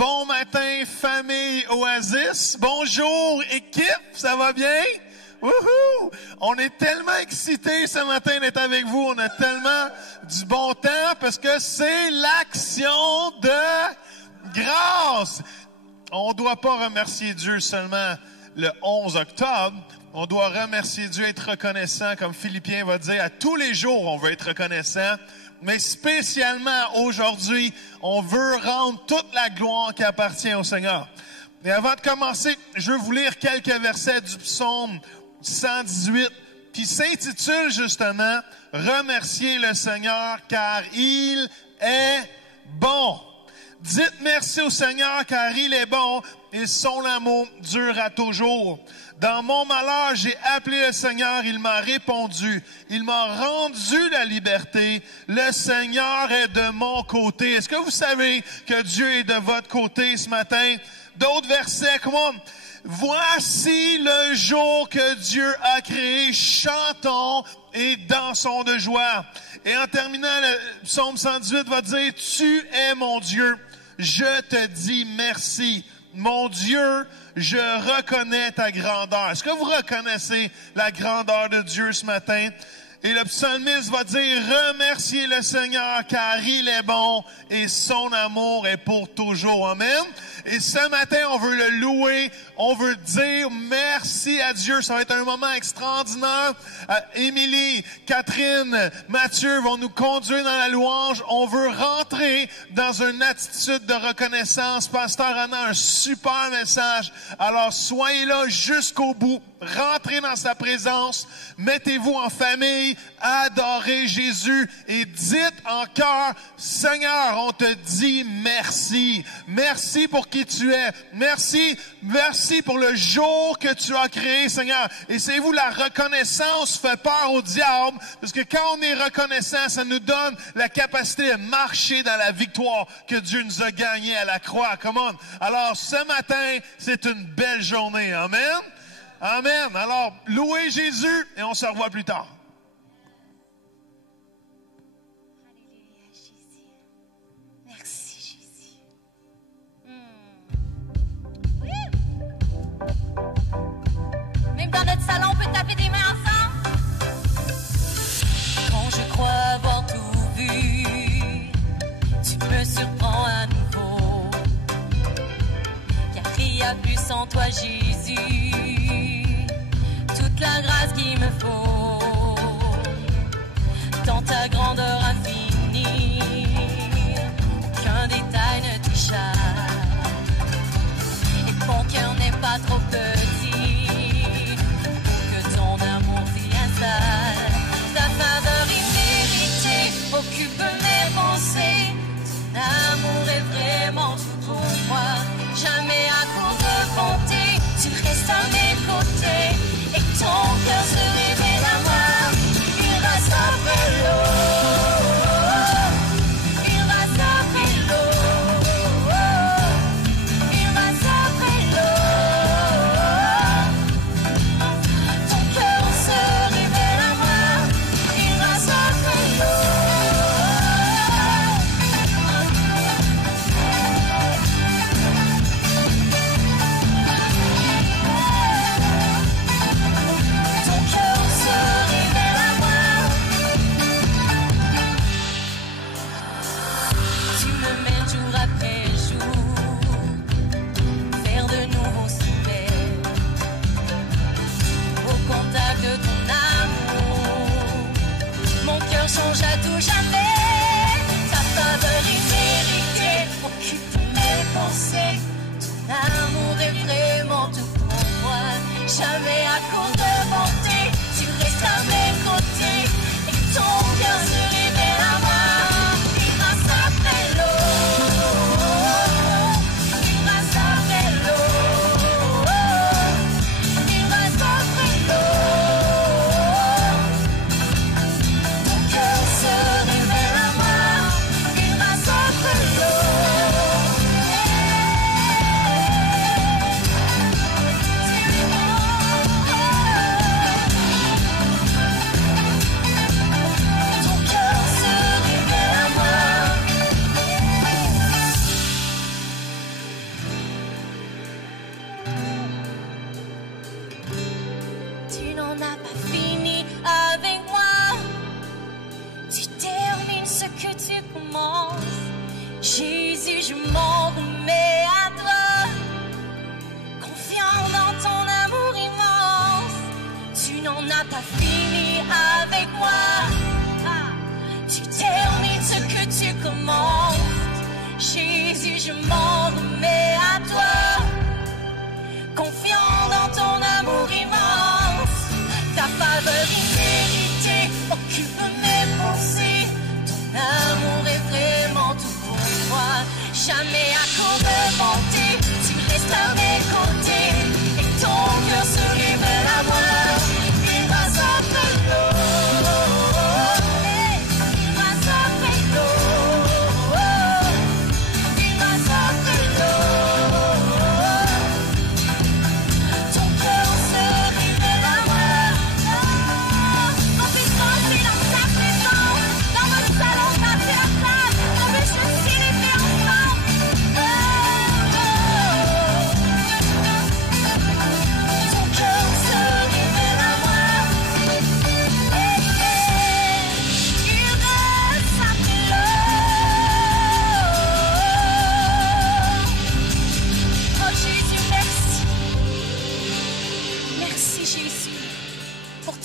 Bon matin, famille Oasis. Bonjour, équipe, ça va bien? Wouhou! On est tellement excités ce matin d'être avec vous. On a tellement du bon temps parce que c'est l'action de grâce. On ne doit pas remercier Dieu seulement le 11 octobre. On doit remercier Dieu, être reconnaissant, comme Philippiens va dire. À tous les jours, on veut être reconnaissant. Mais spécialement aujourd'hui, on veut rendre toute la gloire qui appartient au Seigneur. Et avant de commencer, je veux vous lire quelques versets du psaume 118, qui s'intitule justement « Remercier le Seigneur car il est bon ». Dites merci au Seigneur car il est bon et son amour dure à toujours. Dans mon malheur, j'ai appelé le Seigneur, il m'a répondu. Il m'a rendu la liberté. Le Seigneur est de mon côté. Est-ce que vous savez que Dieu est de votre côté ce matin? D'autres versets, comment? Voici le jour que Dieu a créé. Chantons et dansons de joie. Et en terminant, le psaume 118 va dire, tu es mon Dieu. Je te dis merci. Mon Dieu, je reconnais ta grandeur. Est-ce que vous reconnaissez la grandeur de Dieu ce matin? Et le psalmiste va dire, remerciez le Seigneur car il est bon et son amour est pour toujours. Amen. Et ce matin, on veut le louer, on veut dire merci à Dieu. Ça va être un moment extraordinaire. Émilie, Catherine, Mathieu vont nous conduire dans la louange. On veut rentrer dans une attitude de reconnaissance. Pasteur Anna a un super message. Alors, soyez là jusqu'au bout. Rentrez dans sa présence. Mettez-vous en famille. Adorez Jésus. Et dites en cœur, Seigneur, on te dit merci. Merci pour qui tu es. Merci pour le jour que tu as créé, Seigneur. Et savez-vous, la reconnaissance fait peur au diable, parce que quand on est reconnaissant, ça nous donne la capacité de marcher dans la victoire que Dieu nous a gagnée à la croix. Come on. Alors, ce matin, c'est une belle journée. Amen. Amen. Alors, louez Jésus et on se revoit plus tard. Alléluia, Jésus. Merci, Jésus. Même dans notre salon, on peut taper des mains ensemble. Quand je crois avoir tout vu, tu me surprends à nouveau. Car il y a plus en toi, Jésus. Toute la grâce qu'il me faut, dans ta grandeur infinie, qu'un détail ne t'échappe, et mon cœur n'est pas trop petit, que ton amour t'y installe. Ta faveur imméritée occupe mes pensées, ton amour est vraiment tout pour moi, jamais à court de bonté, tu restes à mes côtés. Et ton cœur se révèle à moi, une grâce après l'autre.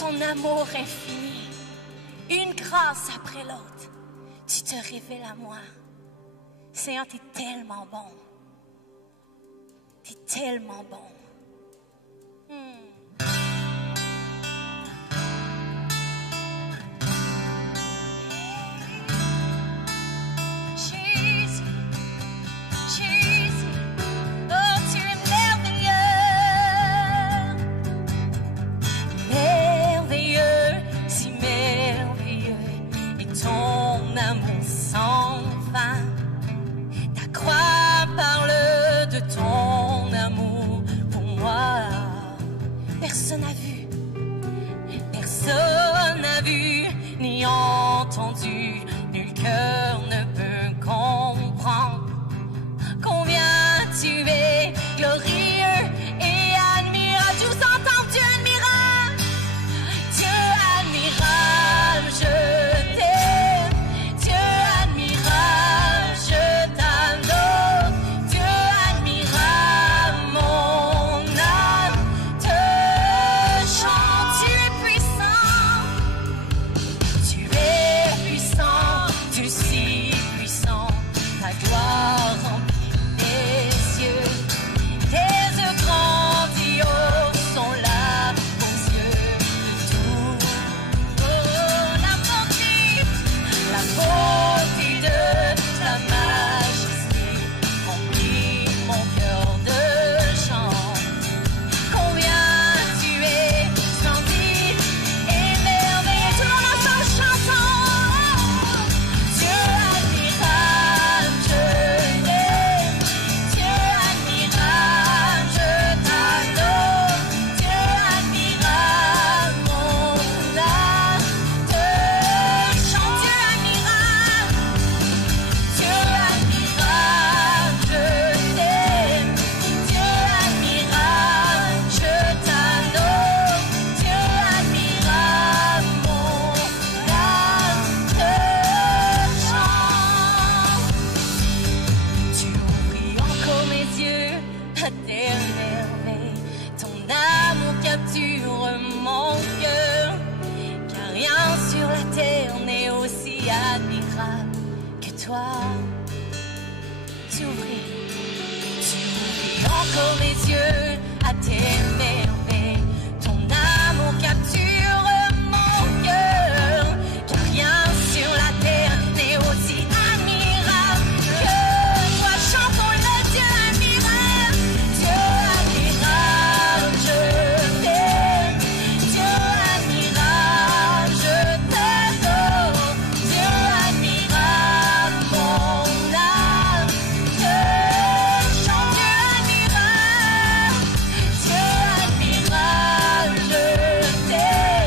ton amour infini, une grâce après l'autre, tu te révèles à moi. Seigneur, t'es tellement bon. T'es tellement bon. Jésus, Jésus, oh tu es merveilleux. Merveilleux, si merveilleux est ton amour sans fin. Ta croix parle de ton amour pour moi. Personne n'a vu, personne n'a vu, ni entendu, nul cœur ne peut comprendre combien tu es glorieux et admirable. Je vous entends, Dieu admirable, Dieu admirable, je t'aime, Dieu admirable, je t'adore, Dieu admirable, mon âme te chante. Tu es puissant, tu es puissant, tu es si puissant, ta gloire remplit les cieux. Tes yeux grandioses sont là aux yeux de tout. Oh, la beauté de ta majesté remplit mon cœur de chant. Combien tu es splendide et merveilleux. Tout le monde ensemble chantons. Dieu admirable, je t'aime. Dieu admirable, je t'adore. Dieu admirable, mon âme te chante. Dieu admirable, Dieu admirable, je t'aime. Dieu admirable, je t'adore. Dieu admirable, mon âme te chante. Tu ouvris encore mes yeux à tes merveilles. Ton amour capture mon cœur. Car rien sur la terre n'est aussi admirable que toi. Tu ouvris encore mes yeux à tes merveilles. Ton amour capture mon cœur. Car rien sur la terre n'est aussi admirable que toi. Chantons-le, Dieu admirable, Dieu admirable, je t'aime. Dieu admirable, je t'adore. Dieu admirable, mon âme te chante. Dieu admirable, je t'aime.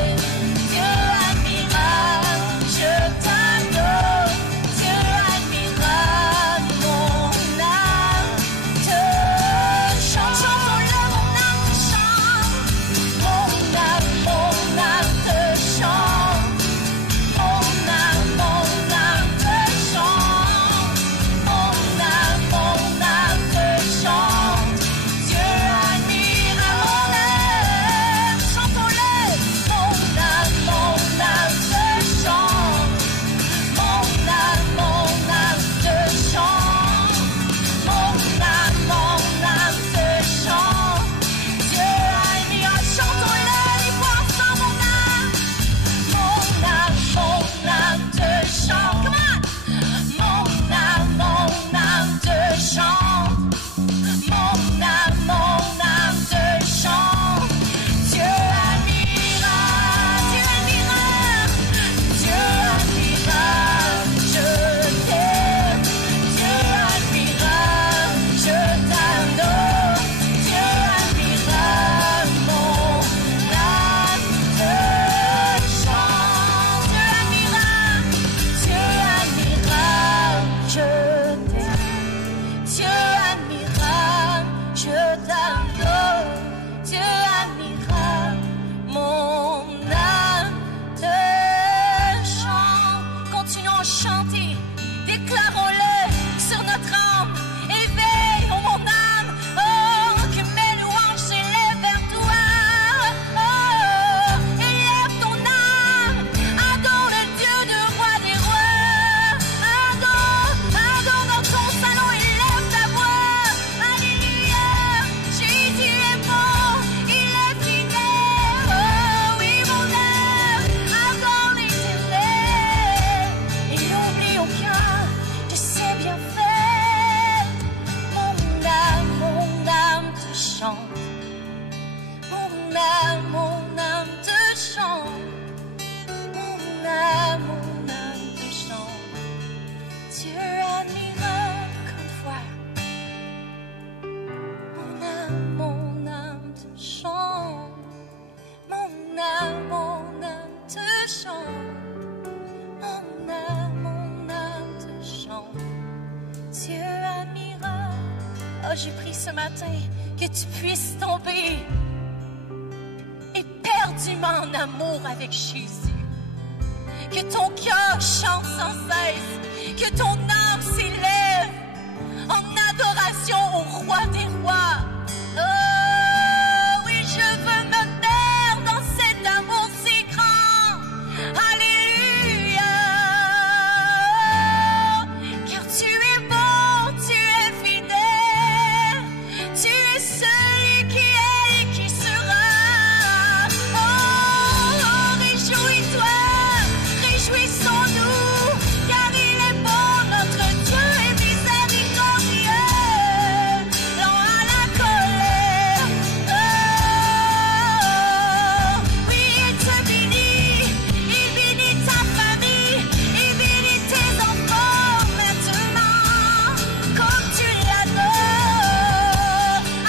ce matin que tu puisses tomber éperdument en amour avec Jésus. Que ton cœur chante sans cesse, que ton âme s'élève en adoration au roi des rois. Oh oui, je veux me perdre dans cet amour si grand. Alléluia. Car tu es bon, tu es fidèle, tu es celui qui est et qui sera. Oh, réjouis-toi, réjouissons-nous, car il est bon, notre Dieu est miséricordieux, lent à la colère. Oh, oui, il te bénit, il bénit ta famille, il bénit tes enfants maintenant, comme tu l'adores.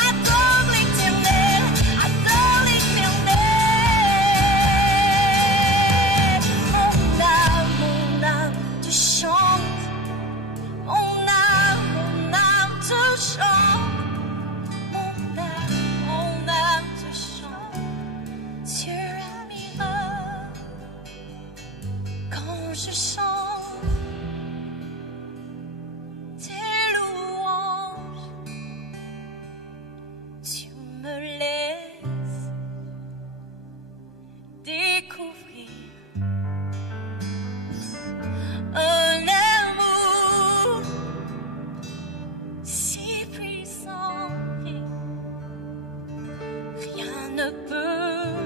Adore l'Éternel, adore l'Éternel. Mon âme te chante, mon âme te chante, mon âme te chante. Dieu admirable, quand je chante tes louanges, tu me laisses découvrir un amour si puissant. Rien ne peut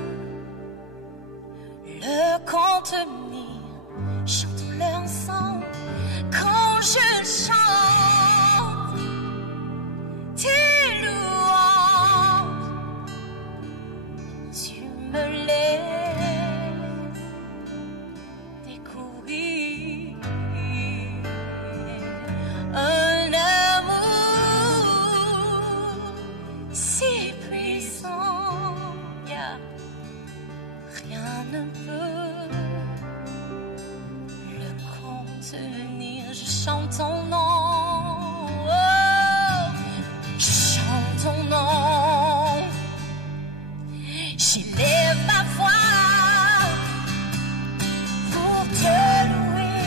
le contenir. Chantons-le ensemble. Quand je chante tes louanges, tu me laisses découvrir un amour si puissant. Yeah. Rien ne peut le contenir. Je chante ton nom. Oh, je chante ton nom. J'élève ma voix pour te louer,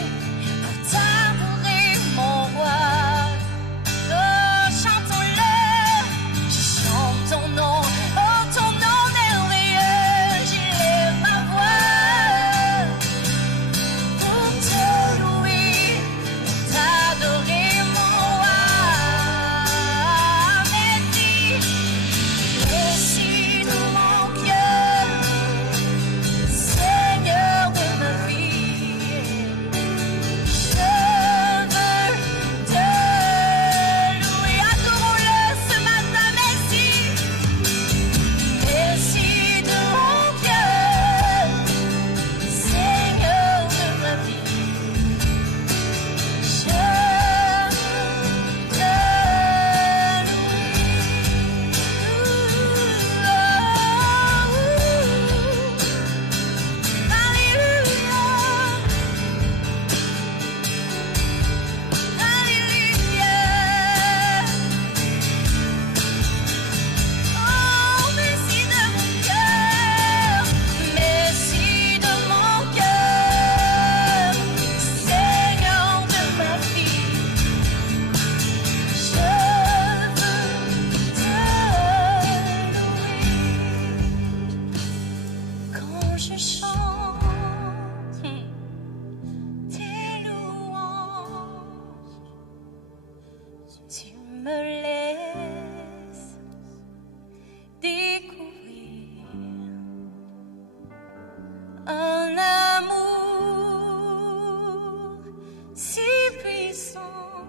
pour t'adorer, mon roi. Oh, chantons-le, je chante ton nom. Oh, ton nom merveilleux. J'élève ma voix pour te louer, pour t'adorer, mon roi. Merci de mon cœur, Seigneur de ma vie. Je veux te louer. Adorons-le ce matin. Merci. Merci de mon cœur, Seigneur de ma vie. Je veux te merci de mon cœur, Seigneur de ma vie. Je veux te louer. Quand je chante tes louanges, tu me laisses découvrir un amour si puissant.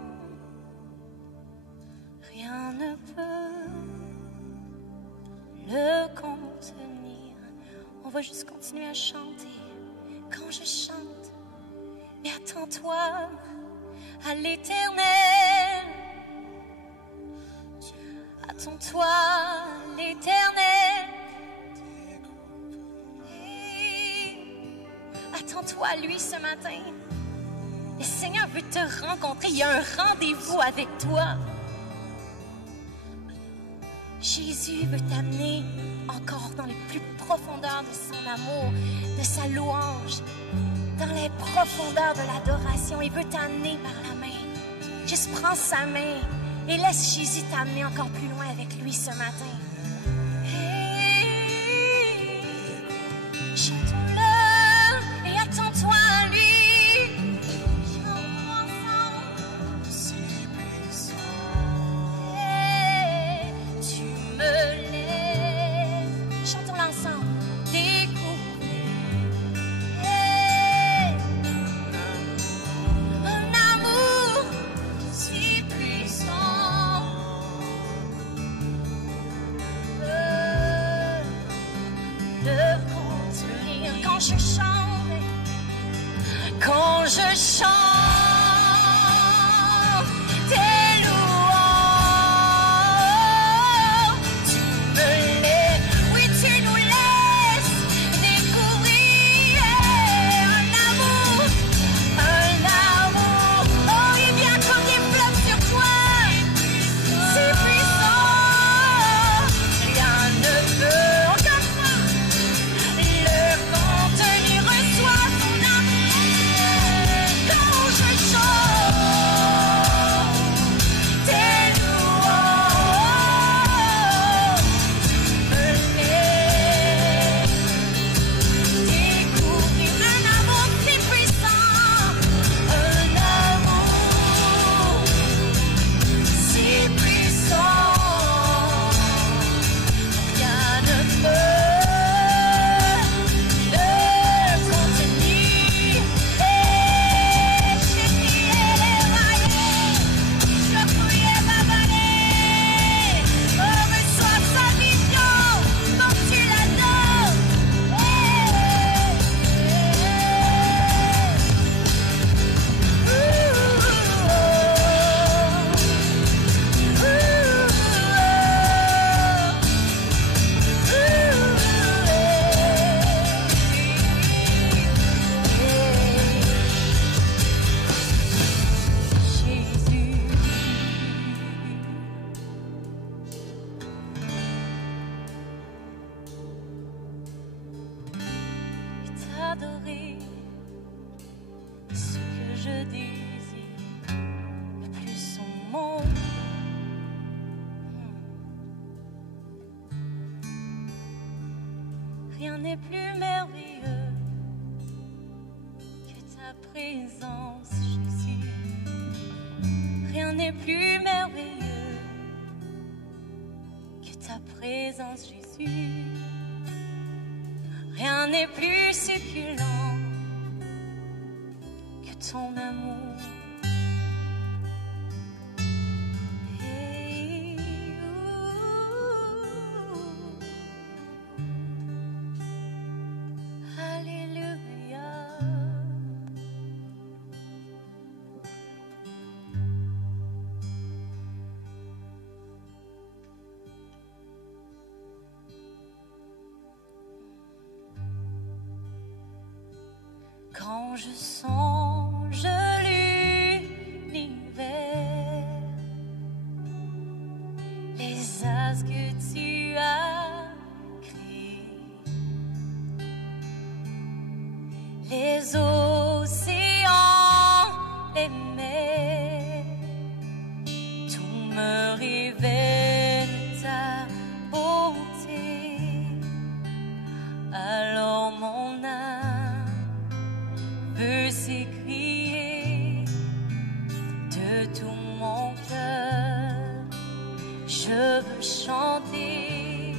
Rien ne peut le contenir. On va juste continuer à chanter. Quand je chante, mais attends-toi à l'Éternel. Attends-toi à l'Éternel. Attends-toi à lui ce matin. Le Seigneur veut te rencontrer. Il y a un rendez-vous avec toi. Jésus veut t'amener encore dans les plus profondeurs de son amour, de sa louange, dans les profondeurs de l'adoration. Il veut t'amener par la main. Juste prends sa main et laisse Jésus t'amener encore plus loin avec lui ce matin. Hey, chante-le et attends-toi à lui. Chantons ensemble. Si puissant. Hey, tu me laisses. Chantons ensemble. Découvrir. Hey, un amour si puissant. De contenir quand je chante, quand je chante tes louanges, tu me laisses, oui tu nous laisses découvrir un amour, oh il vient comme des fleuves sur toi, si puissant, rien ne peut. Le contenu reçoit ton amour quand je chante tes louanges. Me laisse découvrir un amour si puissant, un amour si puissant, rien ne peut. T'adorer, ce que je désire le plus au monde. Rien n'est plus merveilleux que ta présence, Jésus. Rien n'est plus merveilleux que ta présence, Jésus. Rien n'est plus succulent que ton amour. Hey, Alléluia. Quand je songe l'univers, les astres que tu as créés, les océans, les mers, tout me révèle ta beauté. Alors mon âme veut s'écrier de tout mon cœur. Je veux chanter,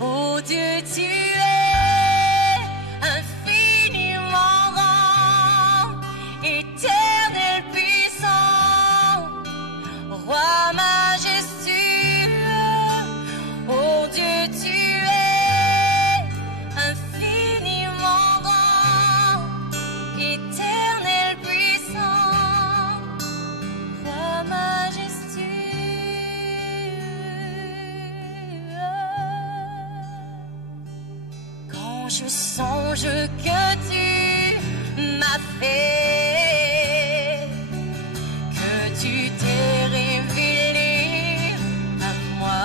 oh Dieu, tu es infiniment grand, éternel puissant, roi majestueux. Oh Dieu, tu es infiniment grand, éternel puissant, roi majestueux. Quand je songe que tu m'as fait, que tu t'es révélé à moi,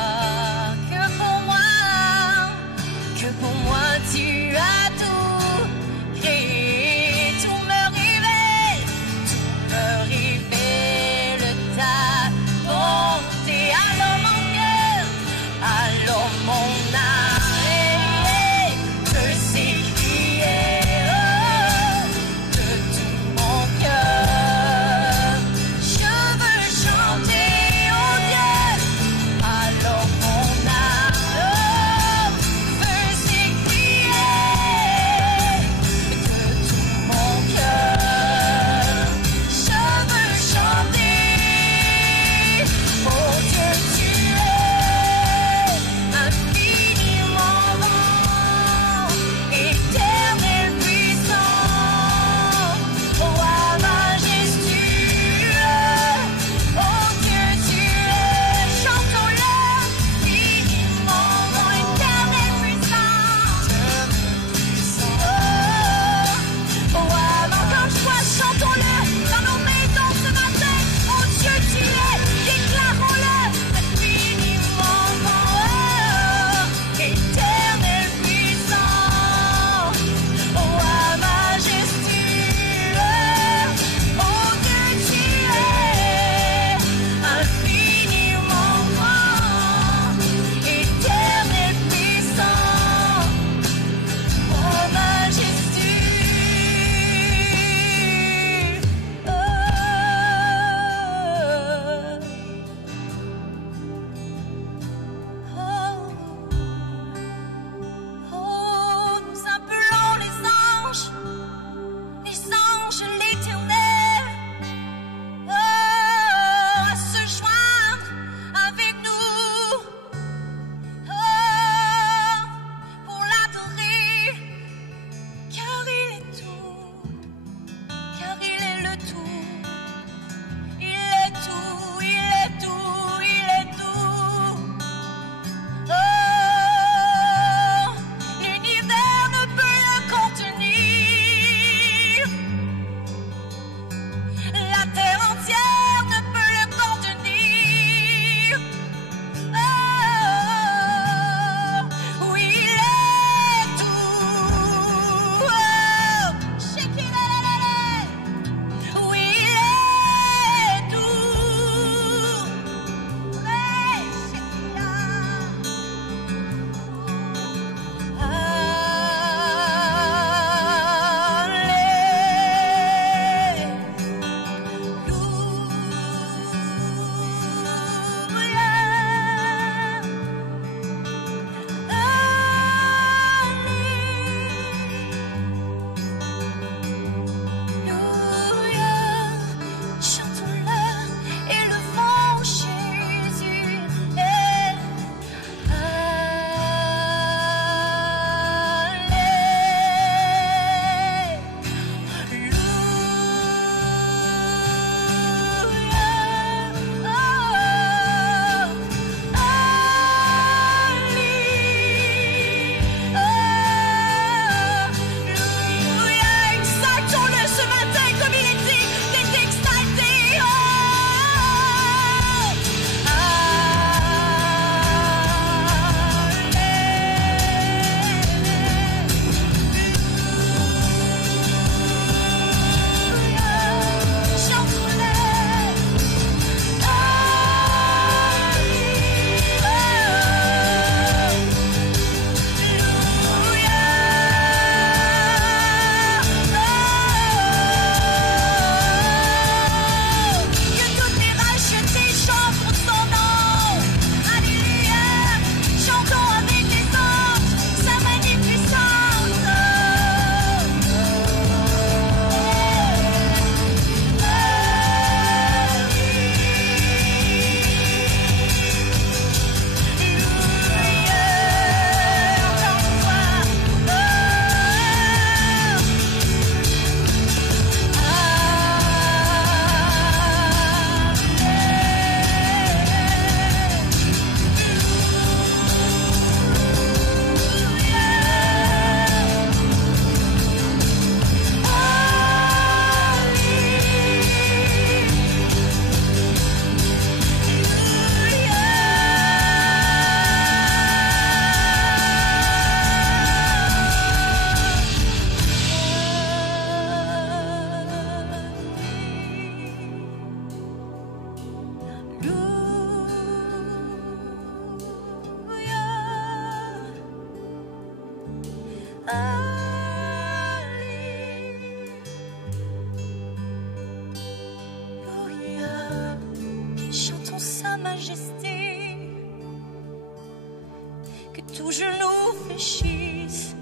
que tout genou fléchisse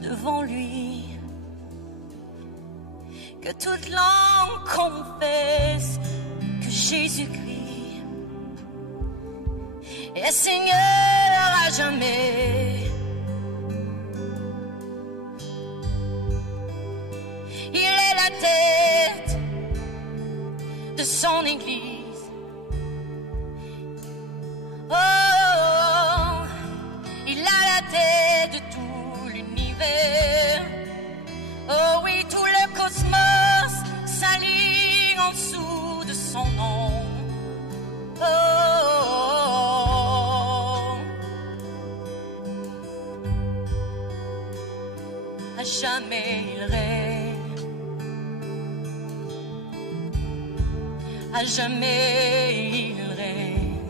devant lui, que toute langue confesse que Jésus-Christ est Seigneur à jamais. Il est la tête de son Église. Oh, il a la tête de tout l'univers. Oh oui, tout le cosmos s'aligne en dessous de son nom. Oh, à jamais il règne. À jamais il règne.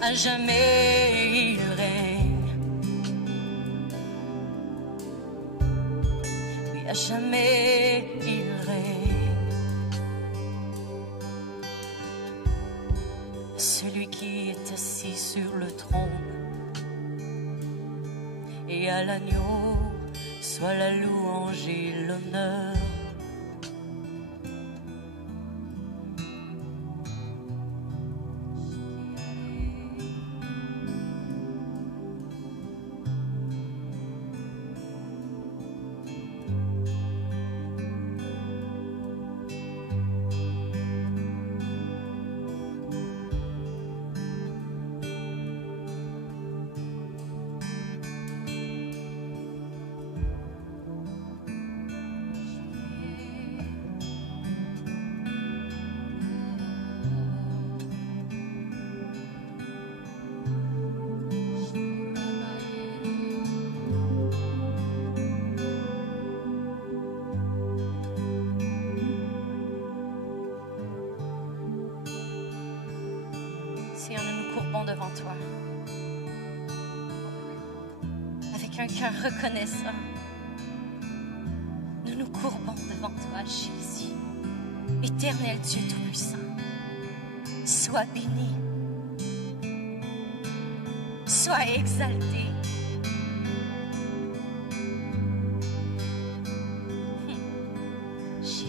À jamais il règne. Oui, à jamais il règne. Celui qui est assis sur le trône et à l'agneau soit la louange et l'honneur. Seigneur, nous nous courbons devant toi avec un cœur reconnaissant. Nous nous courbons devant toi, Jésus, éternel Dieu Tout-Puissant. Sois béni, sois exalté. Jésus.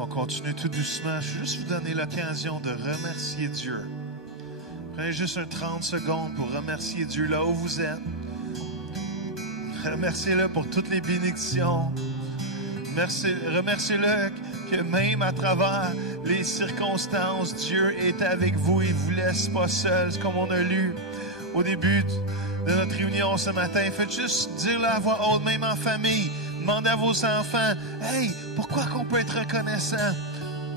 On continue tout doucement. Je vais juste vous donner l'occasion de remercier Dieu. Prenez juste un 30 secondes pour remercier Dieu là où vous êtes. Remerciez-le pour toutes les bénédictions. Remerciez-le que même à travers les circonstances, Dieu est avec vous et ne vous laisse pas seul. C'est comme on a lu au début de notre réunion ce matin. Faites juste dire la voix haute, même en famille. Demandez à vos enfants, hey, pourquoi qu'on peut être reconnaissant?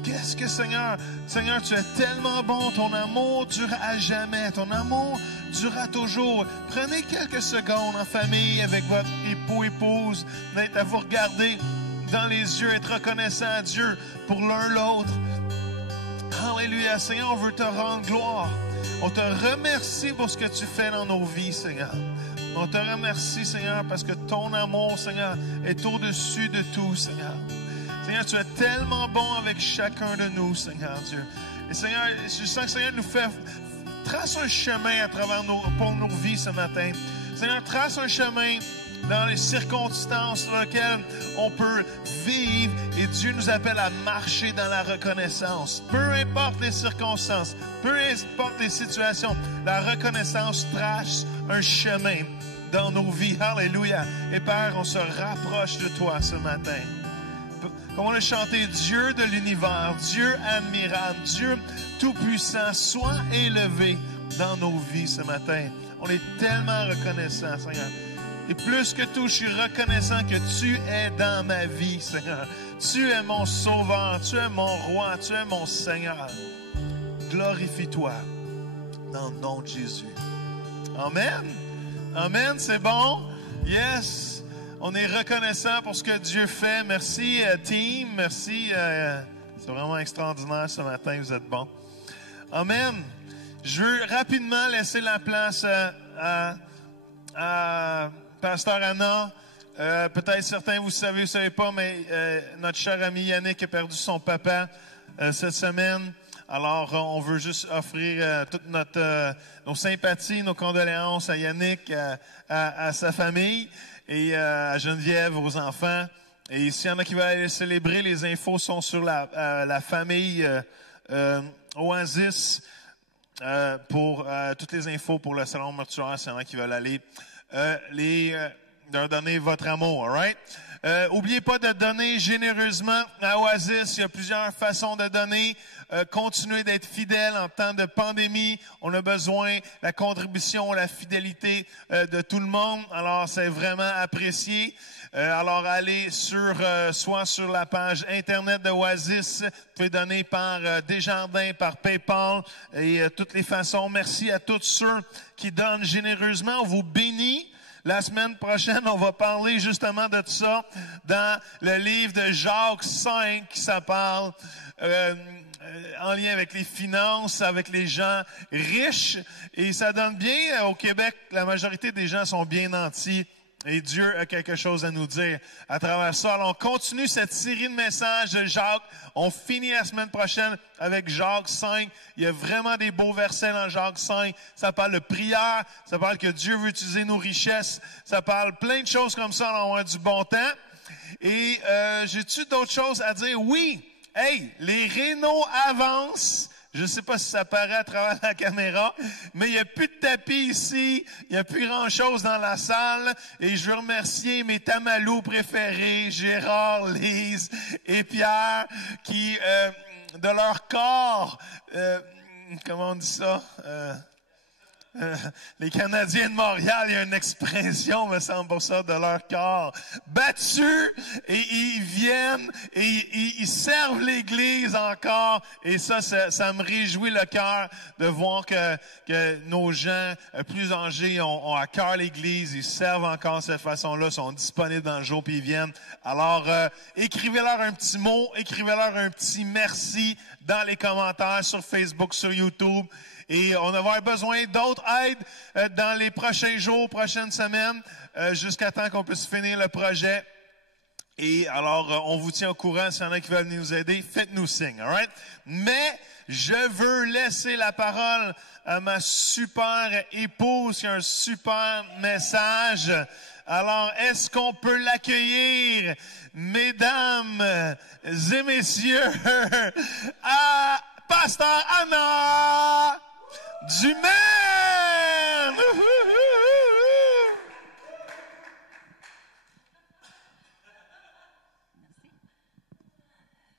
Qu'est-ce que Seigneur, tu es tellement bon, ton amour dure à jamais, ton amour durera toujours. Prenez quelques secondes en famille avec votre époux, épouse, d'être à vous regarder dans les yeux, être reconnaissant à Dieu pour l'un l'autre. Alléluia, Seigneur, on veut te rendre gloire. On te remercie pour ce que tu fais dans nos vies, Seigneur. On te remercie, Seigneur, parce que ton amour, Seigneur, est au-dessus de tout, Seigneur. Seigneur, tu es tellement bon avec chacun de nous, Seigneur Dieu. Et Seigneur, je sens que Seigneur nous fait trace un chemin à travers pour nos vies ce matin. Seigneur, trace un chemin dans les circonstances dans lesquelles on peut vivre et Dieu nous appelle à marcher dans la reconnaissance. Peu importe les circonstances, peu importe les situations, la reconnaissance trace un chemin dans nos vies. Alléluia. Et Père, on se rapproche de toi ce matin. Comme on a chanté, Dieu de l'univers, Dieu admirable, Dieu tout-puissant, sois élevé dans nos vies ce matin. On est tellement reconnaissant, Seigneur. Et plus que tout, je suis reconnaissant que tu es dans ma vie, Seigneur. Tu es mon sauveur, tu es mon roi, tu es mon Seigneur. Glorifie-toi. Dans le nom de Jésus. Amen. Amen, c'est bon. Yes. On est reconnaissant pour ce que Dieu fait. Merci, team. Merci. C'est vraiment extraordinaire ce matin. Vous êtes bons. Amen. Je veux rapidement laisser la place à Pasteur Anna. Peut-être certains, vous savez pas, mais notre cher ami Yannick a perdu son papa cette semaine. Alors, on veut juste offrir toute nos sympathies, nos condoléances à Yannick, à sa famille et à Geneviève, aux enfants. Et s'il y en a qui veulent aller célébrer, les infos sont sur la famille Oasis pour toutes les infos pour le salon mortuaire, s'il y en a qui veulent aller leur donner votre amour, all right? Oubliez pas de donner généreusement à Oasis. Il y a plusieurs façons de donner. Continuez d'être fidèles en temps de pandémie. On a besoin de la contribution, la fidélité de tout le monde. Alors, c'est vraiment apprécié. Alors, allez soit sur la page Internet de Oasis. Vous pouvez donner par Desjardins, par PayPal et toutes les façons. Merci à tous ceux qui donnent généreusement. On vous bénit. La semaine prochaine, on va parler justement de tout ça dans le livre de Jacques 5, ça parle en lien avec les finances, avec les gens riches. Et ça donne bien au Québec, la majorité des gens sont bien nantis. Et Dieu a quelque chose à nous dire à travers ça. Alors, on continue cette série de messages de Jacques. On finit la semaine prochaine avec Jacques 5. Il y a vraiment des beaux versets dans Jacques 5. Ça parle de prière. Ça parle que Dieu veut utiliser nos richesses. Ça parle plein de choses comme ça. On a du bon temps. Et j'ai-tu d'autres choses à dire? Oui! Hey, les rénaux avancent. Je ne sais pas si ça paraît à travers la caméra, mais il n'y a plus de tapis ici, il n'y a plus grand-chose dans la salle. Et je veux remercier mes tamalous préférés, Gérard, Lise et Pierre, qui, de leur corps, comment on dit ça? Les Canadiens de Montréal, il y a une expression, me semble, pour ça, de leur corps. Battus, et ils viennent, et ils servent l'Église encore. Et ça me réjouit le cœur de voir que nos gens plus âgés ont à cœur l'Église. Ils servent encore de cette façon-là, sont disponibles dans le jour, puis ils viennent. Alors, écrivez-leur un petit mot, écrivez-leur un petit merci dans les commentaires sur Facebook, sur YouTube. Et on va avoir besoin d'autres aides dans les prochains jours, prochaines semaines, jusqu'à temps qu'on puisse finir le projet. Et alors, on vous tient au courant. S'il y en a qui veulent venir nous aider, faites-nous signe, all right? Mais je veux laisser la parole à ma super épouse qui a un super message. Alors, est-ce qu'on peut l'accueillir, mesdames et messieurs, à Pasteur Anna du Maine!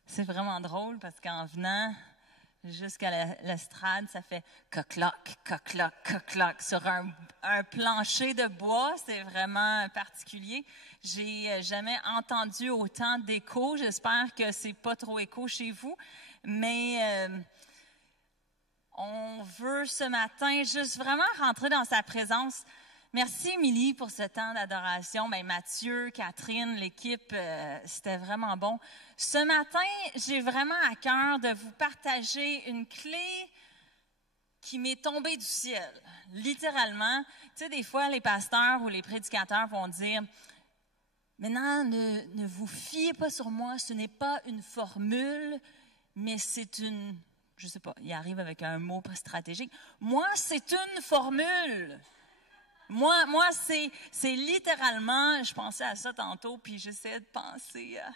C'est vraiment drôle parce qu'en venant jusqu'à l'estrade, ça fait coq-loc, coq-loc, coq-loc sur un plancher de bois. C'est vraiment particulier. J'ai jamais entendu autant d'écho. J'espère que c'est pas trop écho chez vous. Mais on veut ce matin juste vraiment rentrer dans sa présence. Merci, Émilie, pour ce temps d'adoration. Ben, Mathieu, Catherine, l'équipe, c'était vraiment bon. Ce matin, j'ai vraiment à cœur de vous partager une clé qui m'est tombée du ciel, littéralement. Tu sais, des fois, les pasteurs ou les prédicateurs vont dire « Maintenant, ne vous fiez pas sur moi, ce n'est pas une formule, mais c'est une... » Je sais pas, il arrive avec un mot stratégique. Moi, c'est une formule. Moi, c'est littéralement, je pensais à ça tantôt, puis j'essayais de penser à...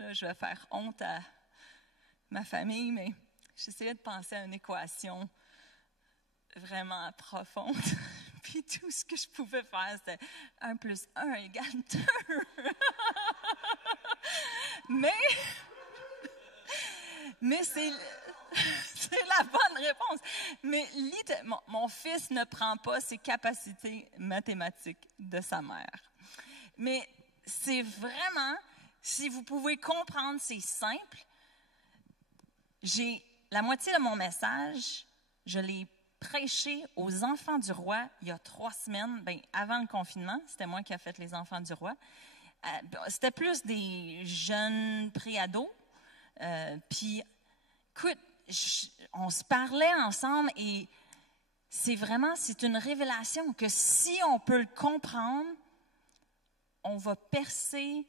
Là, je vais faire honte à ma famille, mais j'essayais de penser à une équation vraiment profonde. Puis tout ce que je pouvais faire, c'était 1 + 1 = 2. Mais c'est la bonne réponse. Mais mon fils ne prend pas ses capacités mathématiques de sa mère. Mais c'est vraiment, si vous pouvez comprendre, c'est simple. La moitié de mon message, je l'ai prêché aux enfants du roi il y a 3 semaines, bien, avant le confinement. C'était moi qui ai fait les enfants du roi. C'était plus des jeunes préados. Puis, écoute, on se parlait ensemble et c'est une révélation que si on peut le comprendre, on va percer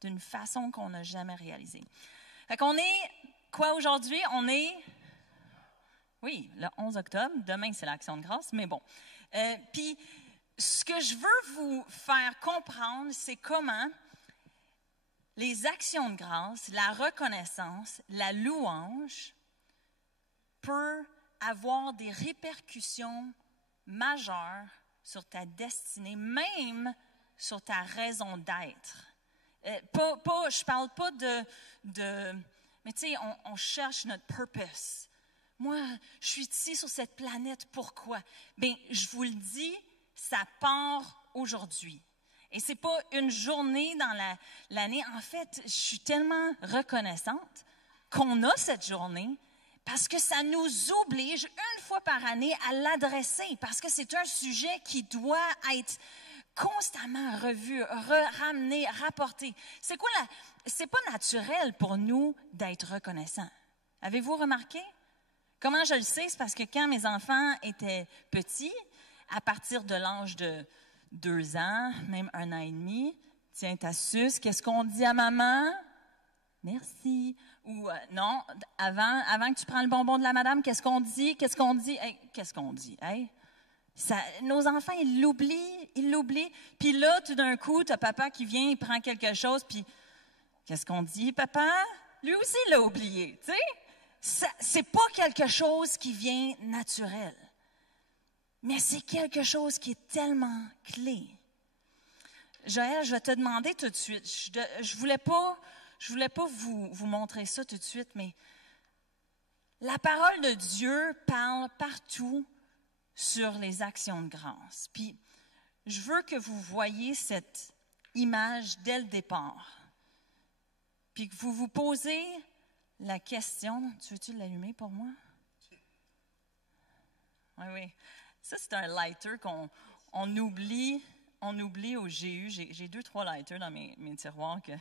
d'une façon qu'on n'a jamais réalisée. Fait qu'on est, quoi aujourd'hui? On est, oui, le 11 octobre. Demain, c'est l'Action de grâce, mais bon. Puis, ce que je veux vous faire comprendre, c'est comment les actions de grâce, la reconnaissance, la louange peut avoir des répercussions majeures sur ta destinée, même sur ta raison d'être. Je parle pas mais tu sais, on cherche notre purpose. Moi, je suis ici sur cette planète, pourquoi? Bien, je vous le dis, ça part aujourd'hui. Et c'est pas une journée dans l'année. En fait, je suis tellement reconnaissante qu'on a cette journée parce que ça nous oblige une fois par année à l'adresser, parce que c'est un sujet qui doit être constamment revu, ramené, rapporté. C'est pas naturel pour nous d'être reconnaissants. Avez-vous remarqué? Comment je le sais? C'est parce que quand mes enfants étaient petits, à partir de l'âge de 2 ans, même 1 an et demi, tiens ta suce, qu'est-ce qu'on dit à maman? Merci. Ou non, avant que tu prends le bonbon de la madame, qu'est-ce qu'on dit? Qu'est-ce qu'on dit? Hey, qu'est-ce qu'on dit? Hey? Nos enfants, ils l'oublient. Puis là, tout d'un coup, tu as papa qui vient, il prend quelque chose, puis qu'est-ce qu'on dit, papa? Lui aussi, il l'a oublié, tu sais? C'est pas quelque chose qui vient naturel. Mais c'est quelque chose qui est tellement clé. Joël, je vais te demander tout de suite. Je voulais pas vous montrer ça tout de suite, mais la parole de Dieu parle partout sur les actions de grâce. Puis, je veux que vous voyiez cette image dès le départ. Puis que vous vous posez la question. Tu veux-tu l'allumer pour moi? Oui. Ça, c'est un lighter qu'on oublie au GU. J'ai 2-3 lighters dans mes tiroirs que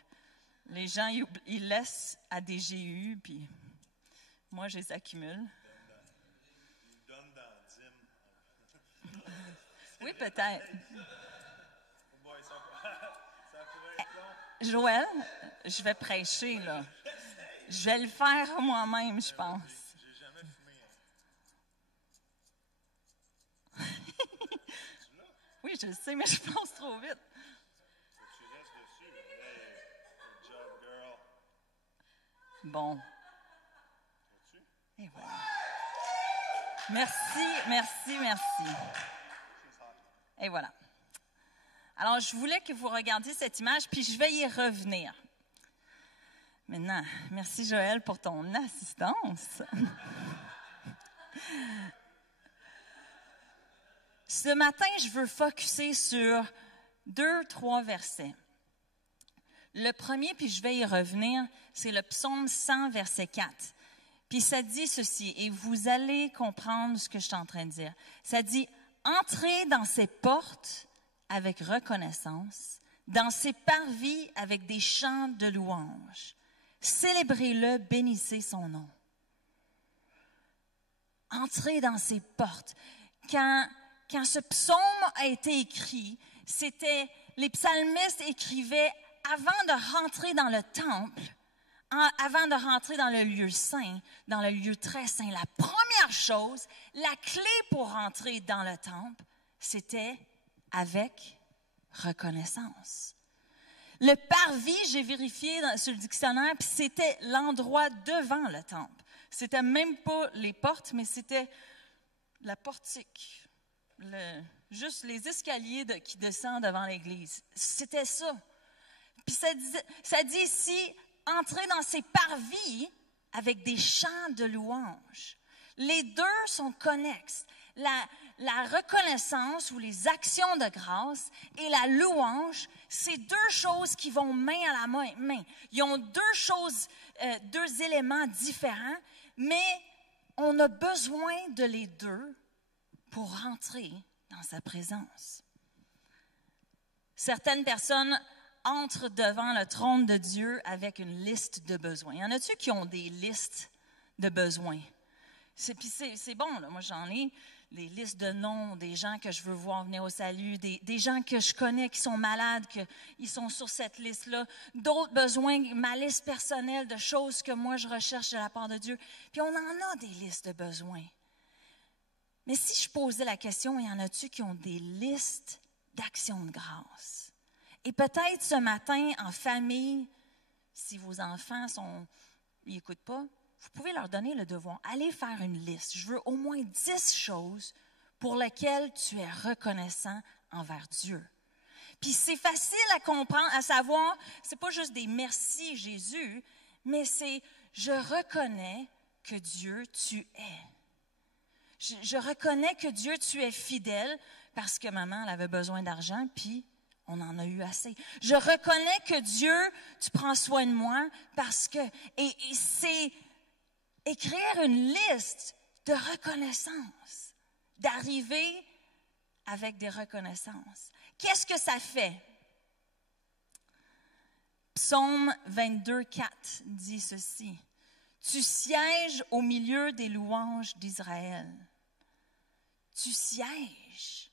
les gens, ils laissent à des GU, puis moi, je les accumule. Ils donnent dans Dim. Oui, peut-être. Boy, ça pourrait être long. Joël, je vais prêcher, là. Je vais le faire moi-même, je pense. J'ai jamais fumé. Oui, je le sais, mais je pense trop vite. Tu restes dessus. Hey, good job, girl. Bon. As-tu? Et voilà. Merci. Et voilà. Alors, je voulais que vous regardiez cette image, puis je vais y revenir. Maintenant, merci Joël pour ton assistance. Ce matin, je veux focusser sur 2-3 versets. Le premier, puis je vais y revenir, c'est le psaume 100, verset 4. Puis ça dit ceci, et vous allez comprendre ce que je suis en train de dire. Ça dit, entrez dans ses portes avec reconnaissance, dans ses parvis avec des chants de louange. Célébrez-le, bénissez son nom. Entrez dans ses portes. Quand ce psaume a été écrit, les psalmistes écrivaient avant de rentrer dans le temple, avant de rentrer dans le lieu saint, dans le lieu très saint. La première chose, la clé pour rentrer dans le temple, c'était avec reconnaissance. Le parvis, j'ai vérifié sur le dictionnaire, puis c'était l'endroit devant le temple. C'était même pas les portes, mais c'était la portique. Juste les escaliers qui descendent devant l'église. C'était ça. Puis ça dit ici, entrer dans ses parvis avec des chants de louange. Les deux sont connexes. La reconnaissance ou les actions de grâce et la louange, c'est 2 choses qui vont main à la main. Ils ont 2 choses, 2 éléments différents, mais on a besoin de les deux pour rentrer dans sa présence. Certaines personnes entrent devant le trône de Dieu avec une liste de besoins. Y en a-tu qui ont des listes de besoins? C'est bon, là. Moi j'en ai des listes de noms, des gens que je veux voir venir au salut, des gens que je connais qui sont malades, qu'ils sont sur cette liste-là, d'autres besoins, ma liste personnelle de choses que moi je recherche de la part de Dieu. Puis on en a des listes de besoins. Mais si je posais la question, y en a-tu qui ont des listes d'actions de grâce? Et peut-être ce matin, en famille, si vos enfants ils n'écoutent pas, vous pouvez leur donner le devoir. Allez faire une liste. Je veux au moins 10 choses pour lesquelles tu es reconnaissant envers Dieu. Puis c'est facile à comprendre, à savoir, c'est pas juste des merci Jésus, mais c'est je reconnais que Dieu tu es. Je reconnais que Dieu tu es fidèle parce que maman elle avait besoin d'argent puis on en a eu assez. Je reconnais que Dieu tu prends soin de moi parce que et c'est écrire une liste de reconnaissance, d'arriver avec des reconnaissances. Qu'est-ce que ça fait? Psaume 22, 4 dit ceci. Tu sièges au milieu des louanges d'Israël. Tu sièges.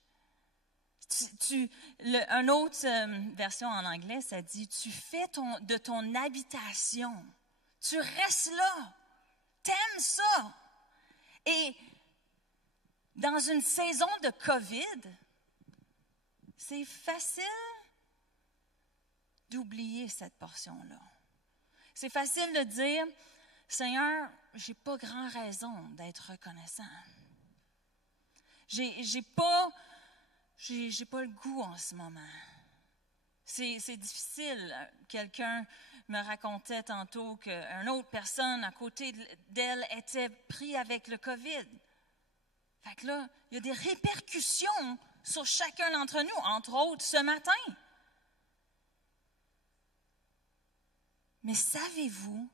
Une autre version en anglais, ça dit, tu fais de ton habitation. Tu restes là. T'aimes ça. Et dans une saison de COVID, c'est facile d'oublier cette portion-là. C'est facile de dire, Seigneur, j'ai pas grand raison d'être reconnaissant. J'ai pas le goût en ce moment. C'est difficile. Quelqu'un me racontait tantôt qu'une autre personne à côté d'elle était prise avec le COVID. Fait que là, il y a des répercussions sur chacun d'entre nous, entre autres ce matin. Mais savez-vous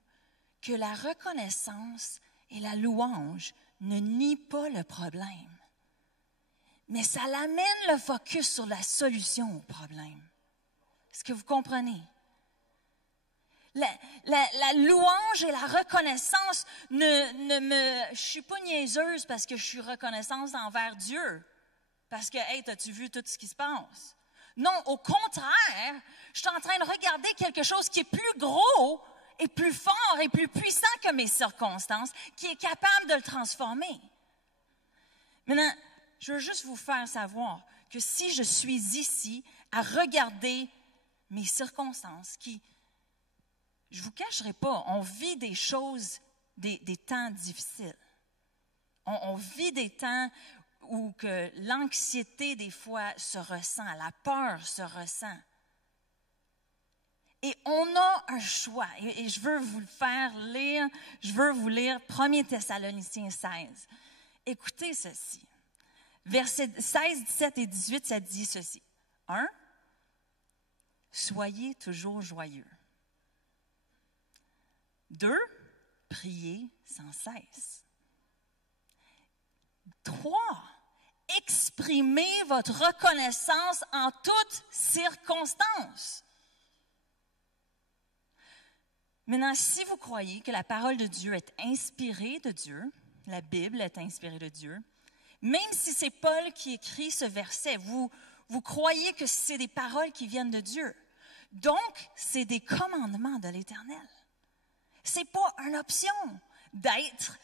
que la reconnaissance et la louange ne nient pas le problème, mais ça l'amène le focus sur la solution au problème. Est-ce que vous comprenez? La louange et la reconnaissance je suis pas niaiseuse parce que je suis reconnaissante envers Dieu. Parce que, hey, t'as-tu vu tout ce qui se passe? Non, au contraire, je suis en train de regarder quelque chose qui est plus gros et plus fort et plus puissant que mes circonstances, qui est capable de le transformer. Maintenant, je veux juste vous faire savoir que si je suis ici à regarder mes circonstances je ne vous cacherai pas, on vit des choses, des temps difficiles. On vit des temps où que l'anxiété, des fois, se ressent, la peur se ressent. Et on a un choix, et je veux vous le faire lire, je veux vous lire 1 Thessaloniciens 16. Écoutez ceci. Versets 16, 17 et 18, ça dit ceci. 1. Soyez toujours joyeux. 2. Priez sans cesse. 3. Exprimez votre reconnaissance en toutes circonstances. Maintenant, si vous croyez que la parole de Dieu est inspirée de Dieu, la Bible est inspirée de Dieu, même si c'est Paul qui écrit ce verset, vous croyez que c'est des paroles qui viennent de Dieu. Donc, c'est des commandements de l'Éternel. C'est pas une option d'être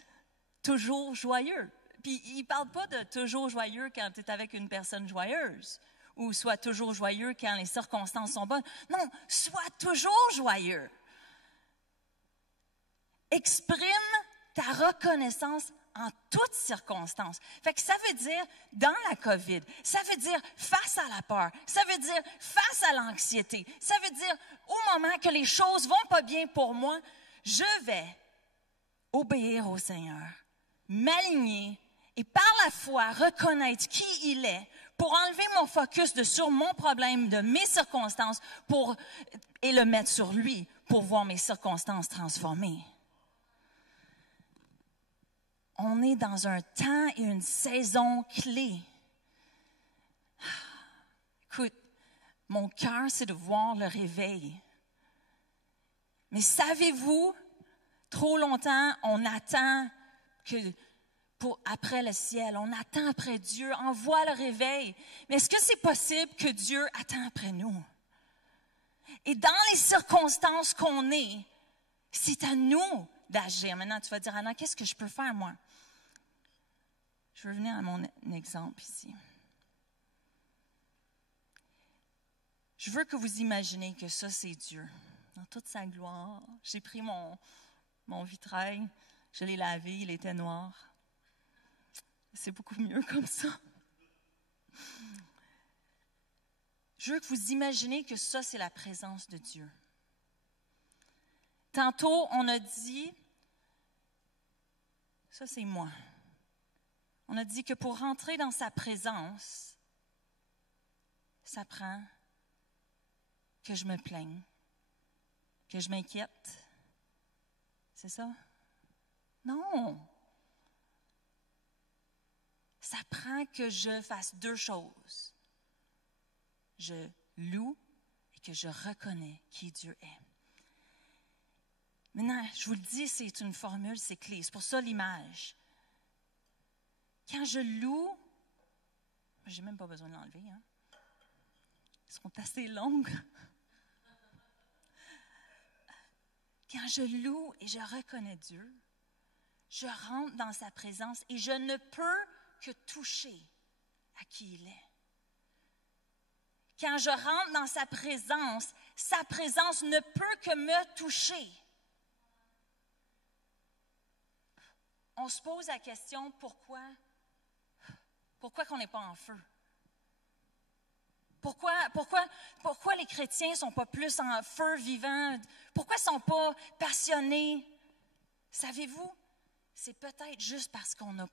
toujours joyeux. Puis, il ne parle pas de toujours joyeux quand tu es avec une personne joyeuse ou soit toujours joyeux quand les circonstances sont bonnes. Non, sois toujours joyeux. Exprime ta reconnaissance en toutes circonstances. Fait que ça veut dire dans la COVID, ça veut dire face à la peur, ça veut dire face à l'anxiété, ça veut dire au moment que les choses vont pas bien pour moi, je vais obéir au Seigneur, m'aligner et par la foi reconnaître qui il est pour enlever mon focus sur mon problème, de mes circonstances et le mettre sur lui pour voir mes circonstances transformées. on est dans un temps et une saison clé. Écoute, mon cœur, c'est de voir le réveil. Mais savez-vous, trop longtemps, on attend après le ciel, on attend après Dieu, on voit le réveil. Mais est-ce que c'est possible que Dieu attend après nous? Et dans les circonstances qu'on est, c'est à nous d'agir. Maintenant, tu vas dire, Anna, qu'est-ce que je peux faire, moi? Je veux venir à mon exemple ici. Je veux que vous imaginez que ça, c'est Dieu. Dans toute sa gloire. J'ai pris mon vitrail, je l'ai lavé, il était noir. C'est beaucoup mieux comme ça. Je veux que vous imaginez que ça, c'est la présence de Dieu. Tantôt, on a dit, ça c'est moi. On a dit que pour rentrer dans sa présence, ça prend que je me plaigne, que je m'inquiète. C'est ça? Non. Ça prend que je fasse deux choses. Je loue et que je reconnais qui Dieu est. Maintenant, je vous le dis, c'est une formule, c'est clé. C'est pour ça l'image. Quand je loue, j'ai même pas besoin de l'enlever, hein? Elles sont assez longues. Quand je loue et je reconnais Dieu, je rentre dans sa présence et je ne peux que toucher à qui il est. Quand je rentre dans sa présence ne peut que me toucher. On se pose la question, pourquoi qu'on n'est pas en feu? Pourquoi les chrétiens ne sont pas plus en feu vivant? Pourquoi ils ne sont pas passionnés? Savez-vous, c'est peut-être juste parce qu'on n'est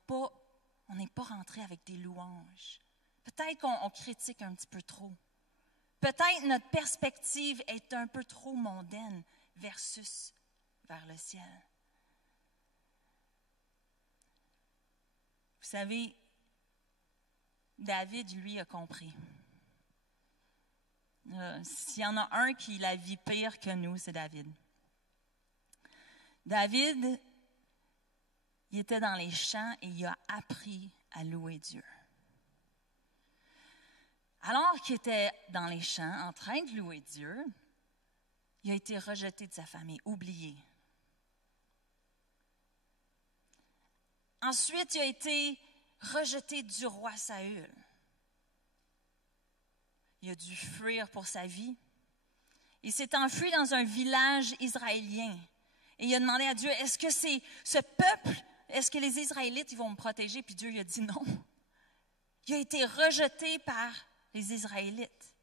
pas rentré avec des louanges. Peut-être qu'on critique un petit peu trop. Peut-être notre perspective est un peu trop mondaine versus vers le ciel. Vous savez, David, lui, a compris. S'il y en a un qui la vit pire que nous, c'est David. David, il était dans les champs et il a appris à louer Dieu. Alors qu'il était dans les champs, en train de louer Dieu, il a été rejeté de sa famille, oublié. Ensuite, il a été rejeté du roi Saül. Il a dû fuir pour sa vie. Il s'est enfui dans un village israélien. Et il a demandé à Dieu, est-ce que c'est ce peuple, est-ce que les Israélites ils vont me protéger? Puis Dieu lui a dit non. Il a été rejeté par les Israélites.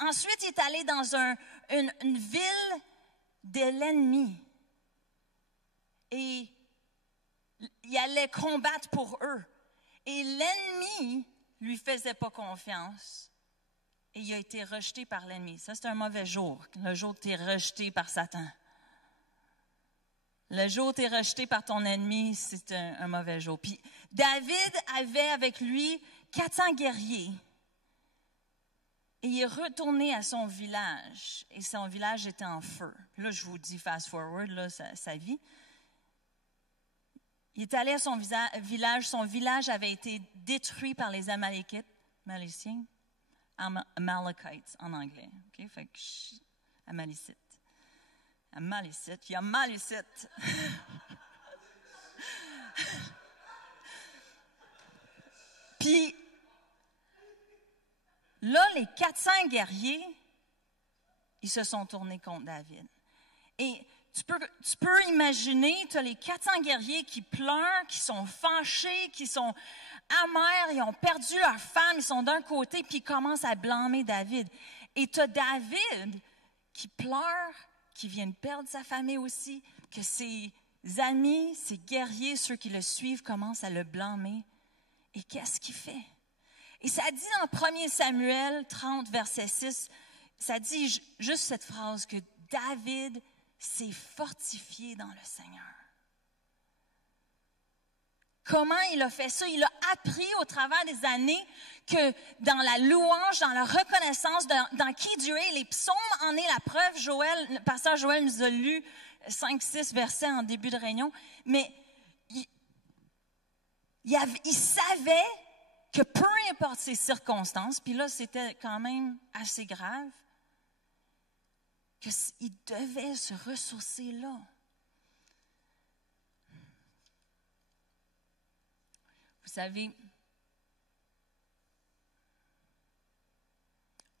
Ensuite, il est allé dans une ville de l'ennemi. Et il allait combattre pour eux. Et l'ennemi lui faisait pas confiance. Et il a été rejeté par l'ennemi. Ça, c'est un mauvais jour. Le jour où tu es rejeté par Satan. Le jour où tu es rejeté par ton ennemi, c'est un mauvais jour. Puis David avait avec lui 400 guerriers. Et il est retourné à son village. Et son village était en feu. Là, je vous dis fast forward, là, sa vie. Il est allé à son village. Son village avait été détruit par les Amalekites. Amaliciens? Amalekites en anglais. Okay? Fait que Amalicite. Amalicite. Il y a Malicite. Puis, là, les 400 guerriers, ils se sont tournés contre David. Et tu peux imaginer, tu as les 400 guerriers qui pleurent, qui sont fâchés, qui sont amers, ils ont perdu leur femme, ils sont d'un côté, puis ils commencent à blâmer David. Et tu as David qui pleure, qui vient de perdre sa famille aussi, que ses amis, ses guerriers, ceux qui le suivent, commencent à le blâmer. Et qu'est-ce qu'il fait? Et ça dit dans 1 Samuel 30, verset 6, ça dit juste cette phrase que David s'est fortifié dans le Seigneur. comment il a fait ça. Il a appris au travers des années que dans la louange, dans la reconnaissance dans qui Dieu est, les psaumes en est la preuve. Pasteur Joël nous a lu 5-6 versets en début de réunion, mais il savait que peu importe ses circonstances, puis là, c'était quand même assez grave, qu'il devait se ressourcer là. Vous savez,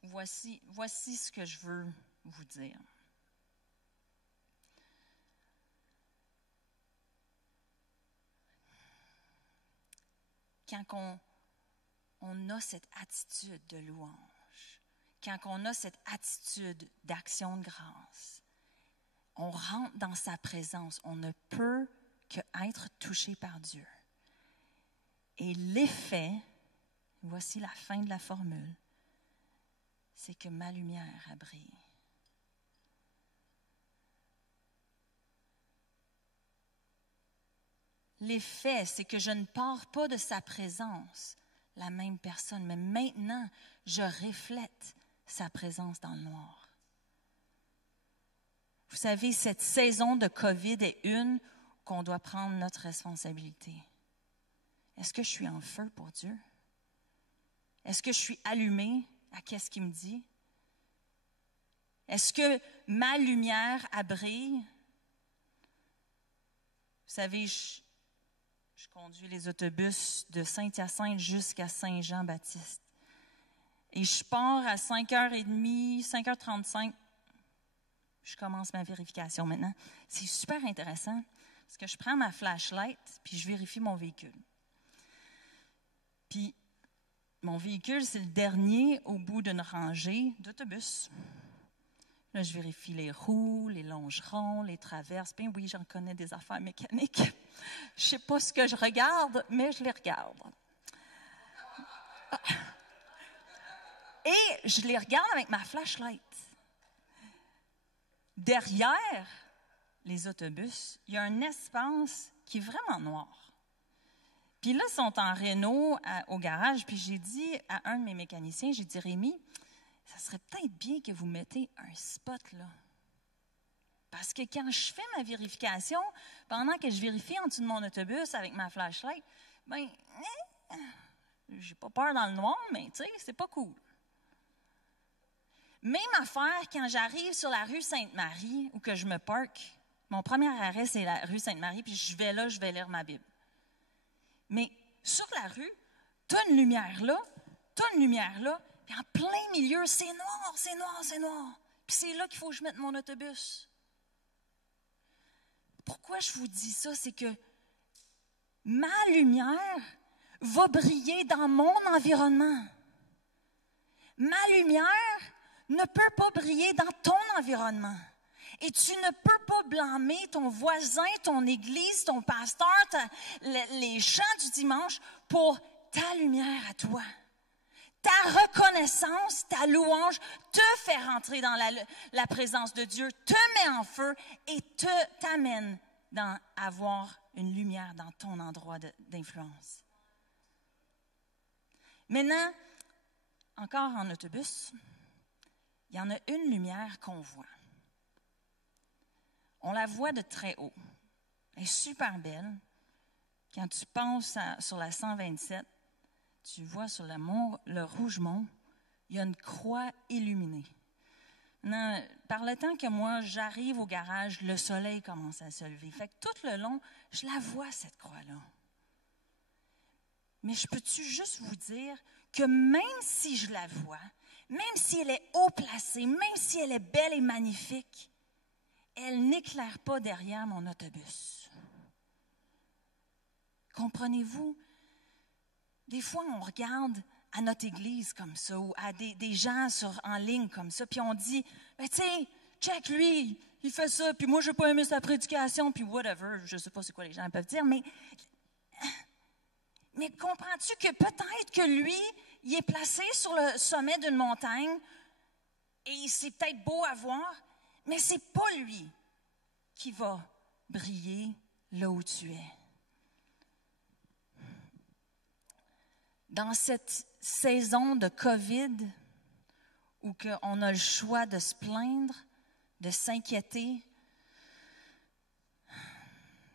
voici ce que je veux vous dire. Quand on a cette attitude de louange, quand on a cette attitude d'action de grâce, on rentre dans sa présence, on ne peut qu'être touché par Dieu. Et l'effet, voici la fin de la formule, c'est que ma lumière a brillé. L'effet, c'est que je ne pars pas de sa présence la même personne, mais maintenant, je reflète sa présence dans le noir. Vous savez, cette saison de COVID est une qu'on doit prendre notre responsabilité. Est-ce que je suis en feu pour Dieu? Est-ce que je suis allumée à qu'est-ce qu'il me dit? Est-ce que ma lumière brille? Vous savez, je conduis les autobus de Saint-Hyacinthe jusqu'à Saint-Jean-Baptiste. Et je pars à 5h30, 5h35. Je commence ma vérification maintenant. C'est super intéressant parce que je prends ma flashlight puis je vérifie mon véhicule. Puis, mon véhicule, c'est le dernier au bout d'une rangée d'autobus. Là, je vérifie les roues, les longerons, les traverses. Bien oui, j'en connais des affaires mécaniques. Je ne sais pas ce que je regarde, mais je les regarde. Et je les regarde avec ma flashlight. Derrière les autobus, il y a un espace qui est vraiment noir. Puis là, ils sont en réno au garage, puis j'ai dit à un de mes mécaniciens, j'ai dit, Rémi, ça serait peut-être bien que vous mettez un spot là. Parce que quand je fais ma vérification, pendant que je vérifie en dessous de mon autobus avec ma flashlight, ben, j'ai pas peur dans le noir, mais tu sais, c'est pas cool. Même affaire quand j'arrive sur la rue Sainte-Marie ou que je me parque, mon premier arrêt, c'est la rue Sainte-Marie, puis je vais là, je vais lire ma Bible. Mais sur la rue, tu as une lumière là, puis en plein milieu, c'est noir, c'est noir, c'est noir. Puis c'est là qu'il faut que je mette mon autobus. Pourquoi je vous dis ça? C'est que ma lumière va briller dans mon environnement. Ma lumière ne peut pas briller dans ton environnement. Et tu ne peux pas blâmer ton voisin, ton église, ton pasteur, les chants du dimanche pour ta lumière à toi. Ta reconnaissance, ta louange te fait rentrer dans la présence de Dieu, te met en feu et t'amène à avoir une lumière dans ton endroit d'influence. Maintenant, encore en autobus, il y en a une lumière qu'on voit. On la voit de très haut. Elle est super belle. Quand tu passes sur la 127, tu vois sur le Rougemont, il y a une croix illuminée. Maintenant, par le temps que moi, j'arrive au garage, le soleil commence à se lever. Fait que tout le long, je la vois, cette croix-là. Mais je peux-tu juste vous dire que même si je la vois, même si elle est haut placée, même si elle est belle et magnifique, elle n'éclaire pas derrière mon autobus. Comprenez-vous? Des fois, on regarde à notre église comme ça, ou à des gens en ligne comme ça, puis on dit, ben, tu sais, check lui, il fait ça, puis moi, je n'ai pas aimé sa prédication, puis whatever, je ne sais pas c'est quoi les gens peuvent dire, mais comprends-tu que peut-être que lui, il est placé sur le sommet d'une montagne, et c'est peut-être beau à voir, mais ce n'est pas lui qui va briller là où tu es. dans cette saison de COVID, où on a le choix de se plaindre, de s'inquiéter,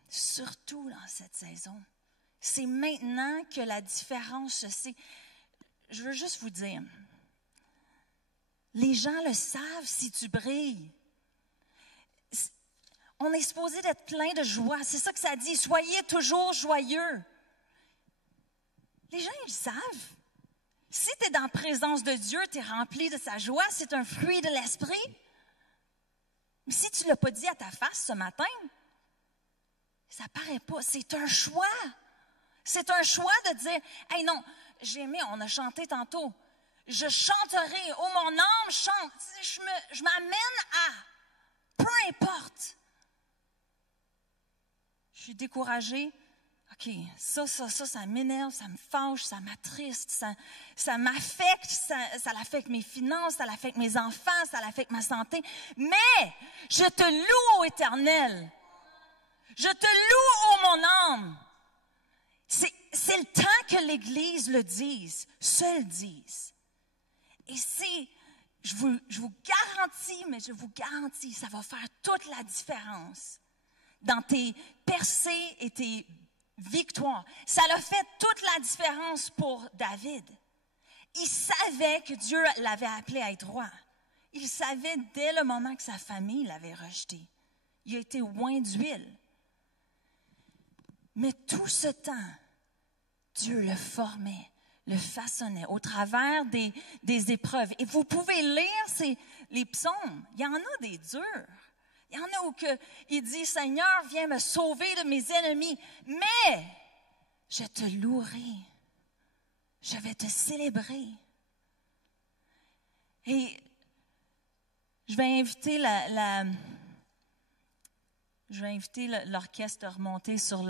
surtout dans cette saison, c'est maintenant que la différence se sait. Je veux juste vous dire, les gens le savent si tu brilles. On est supposé d'être plein de joie. C'est ça que ça dit. Soyez toujours joyeux. Les gens, ils le savent. Si tu es dans la présence de Dieu, tu es rempli de sa joie, c'est un fruit de l'esprit. Mais si tu ne l'as pas dit à ta face ce matin, ça paraît pas. C'est un choix. C'est un choix de dire, « Hey non, j'ai aimé, on a chanté tantôt. Je chanterai, oh mon âme chante. » Je m'amène à, peu importe. Je suis découragée. OK, ça m'énerve, ça me fâche, ça m'attriste, ça m'affecte, ça affecte mes finances, ça affecte mes enfants, ça affecte ma santé. Mais je te loue, ô Éternel. Je te loue, ô mon âme. C'est le temps que l'Église le dise, se le dise. Et je vous garantis, ça va faire toute la différence dans tes percées et tes victoires. Ça a fait toute la différence pour David. Il savait que Dieu l'avait appelé à être roi. Il savait dès le moment que sa famille l'avait rejeté. Il a été oint d'huile. Mais tout ce temps, Dieu le formait, le façonnait au travers des épreuves. Et vous pouvez lire les psaumes. Il y en a des durs. Il y en a où il dit, « Seigneur, viens me sauver de mes ennemis. Mais je te louerai. Je vais te célébrer. » Et je vais inviter l'orchestre à remonter sur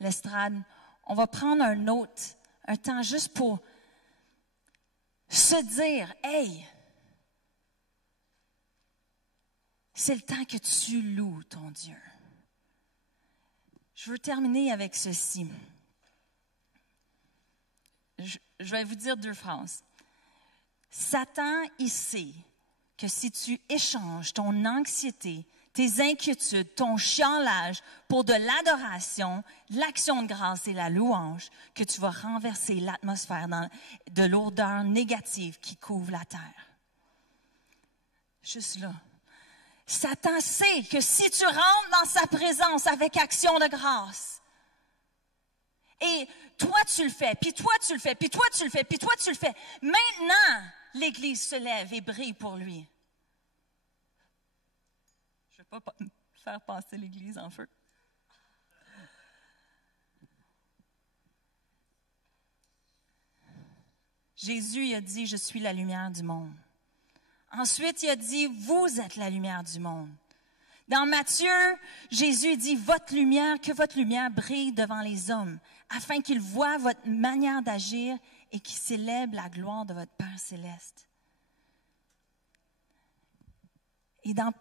l'estrade. On va prendre un temps juste pour se dire, « Hey, c'est le temps que tu loues ton Dieu. » Je veux terminer avec ceci. Je vais vous dire 2 phrases. Satan, il sait que si tu échanges ton anxiété, tes inquiétudes, ton chialage pour de l'adoration, l'action de grâce et la louange, que tu vas renverser l'atmosphère de l'odeur négative qui couvre la terre. Juste là. Satan sait que si tu rentres dans sa présence avec action de grâce, et toi tu le fais, puis toi tu le fais, puis toi tu le fais, puis toi tu le fais, maintenant l'Église se lève et brille pour lui. Je ne vais pas faire passer l'Église en feu. Jésus a dit, « Je suis la lumière du monde. » Ensuite, il a dit, « Vous êtes la lumière du monde. » Dans Matthieu, Jésus dit, que votre lumière brille devant les hommes, afin qu'ils voient votre manière d'agir et qu'ils célèbrent la gloire de votre Père céleste. Et dans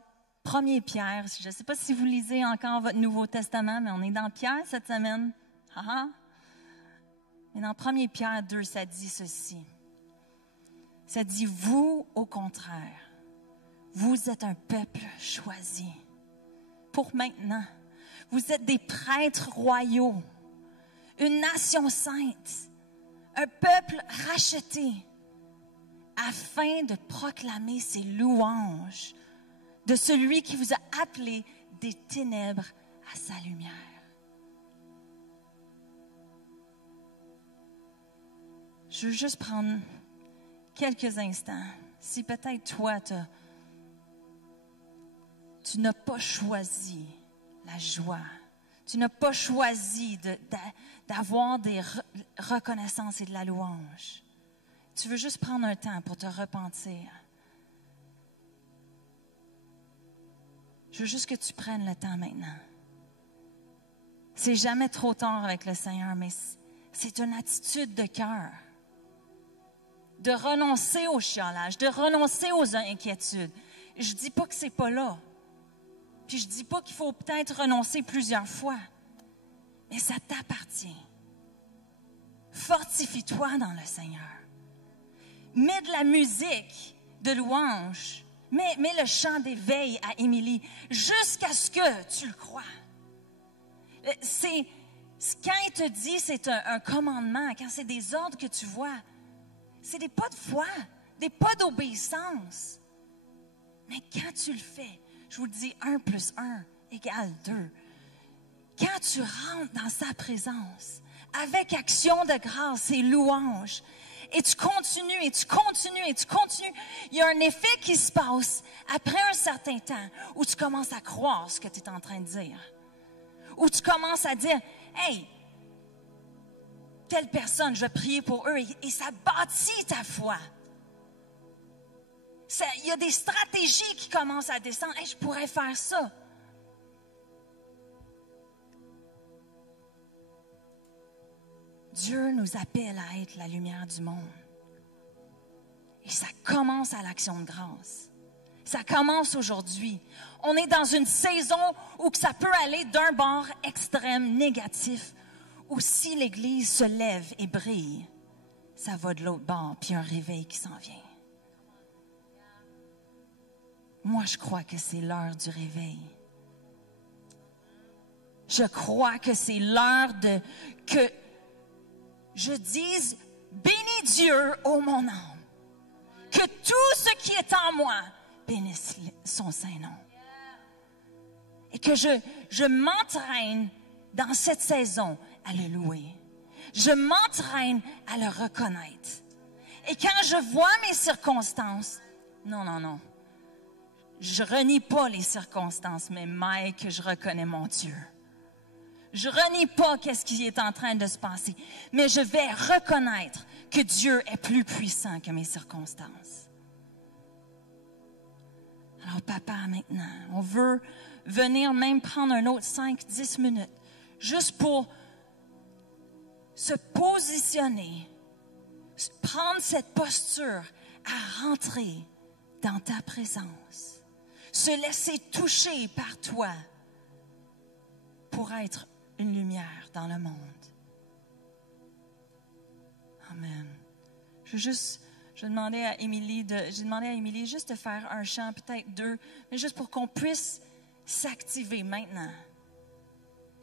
1 Pierre, je ne sais pas si vous lisez encore votre Nouveau Testament, mais on est dans Pierre cette semaine. Et dans 1 Pierre 2, ça dit ceci. Ça dit, « Vous, au contraire, vous êtes un peuple choisi pour maintenant. Vous êtes des prêtres royaux, une nation sainte, un peuple racheté, afin de proclamer ses louanges de celui qui vous a appelé des ténèbres à sa lumière. » Je veux juste prendre quelques instants. Si peut-être toi, tu n'as pas choisi la joie, tu n'as pas choisi d'avoir des reconnaissances et de la louange, tu veux juste prendre un temps pour te repentir. Je veux juste que tu prennes le temps maintenant. C'est jamais trop tard avec le Seigneur, mais c'est une attitude de cœur. De renoncer au chialage, de renoncer aux inquiétudes. Je dis pas que c'est pas là. Puis je dis pas qu'il faut peut-être renoncer plusieurs fois. Mais ça t'appartient. Fortifie-toi dans le Seigneur. Mets de la musique de louange. Mets le chant d'éveil à Émilie jusqu'à ce que tu le crois. Quand il te dit c'est un commandement, quand c'est des ordres que tu vois, c'est des pas de foi, des pas d'obéissance. Mais quand tu le fais, je vous le dis, 1 plus 1 égale 2. Quand tu rentres dans sa présence, avec action de grâce et louange, et tu continues, et tu continues, et tu continues, il y a un effet qui se passe après un certain temps où tu commences à croire ce que tu es en train de dire. Où tu commences à dire, hey, telle personne, je vais prier pour eux, et ça bâtit ta foi. Il y a des stratégies qui commencent à descendre. Hey, je pourrais faire ça. Dieu nous appelle à être la lumière du monde. Et ça commence à l'Action de grâce. Ça commence aujourd'hui. On est dans une saison où ça peut aller d'un bord extrême négatif, où si l'Église se lève et brille, ça va de l'autre bord, puis un réveil qui s'en vient. Moi, je crois que c'est l'heure du réveil. Je crois que c'est l'heure que je dise, bénis Dieu, ô mon âme, que tout ce qui est en moi bénisse son Saint-Nom. Et que je m'entraîne dans cette saison à le louer. Je m'entraîne à le reconnaître. Et quand je vois mes circonstances, non. Je renie pas les circonstances, mais que je reconnais mon Dieu. Je renie pas qu'est-ce qui est en train de se passer, mais je vais reconnaître que Dieu est plus puissant que mes circonstances. Alors, papa, maintenant, on veut venir même prendre un autre 5-10 minutes, juste pour se positionner, prendre cette posture à rentrer dans ta présence, se laisser toucher par toi pour être une lumière dans le monde. Amen. J'ai demandé à Émilie juste de faire un chant, peut-être 2, mais juste pour qu'on puisse s'activer maintenant.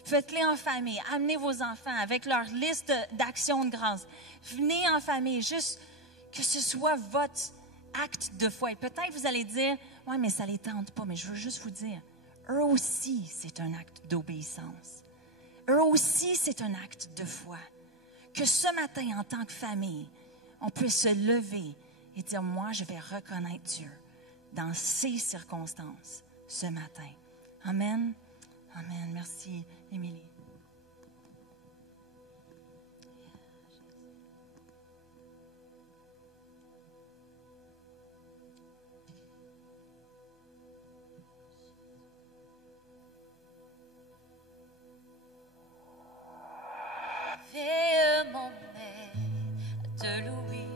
Faites-les en famille, amenez vos enfants avec leur liste d'actions de grâce. Venez en famille, juste que ce soit votre acte de foi. Et peut-être vous allez dire, ouais, mais ça ne les tente pas, mais je veux juste vous dire, eux aussi, c'est un acte d'obéissance. Eux aussi, c'est un acte de foi. Que ce matin, en tant que famille, on puisse se lever et dire, moi, je vais reconnaître Dieu dans ces circonstances ce matin. Amen. Amen. Merci, Émilie. Fais mon aide à te louer,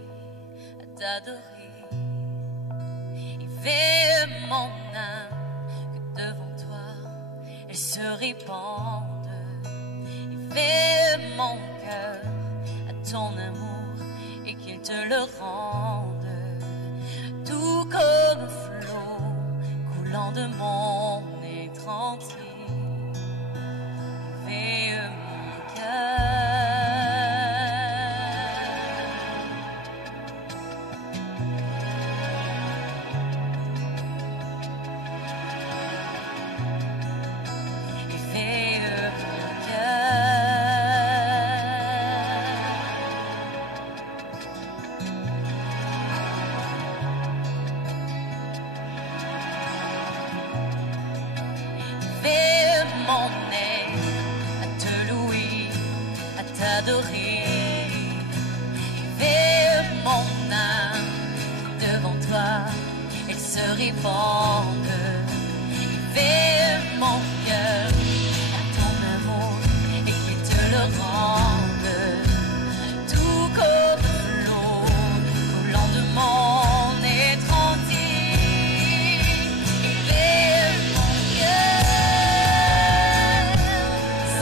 à t'adorer. Et fais mon âme que devant toi elle se répande. Et fais mon cœur à ton amour et qu'il te le rende. Tout comme un flot coulant de mon être entier. Fais mon cœur.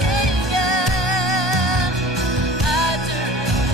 Seigneur, à te louer.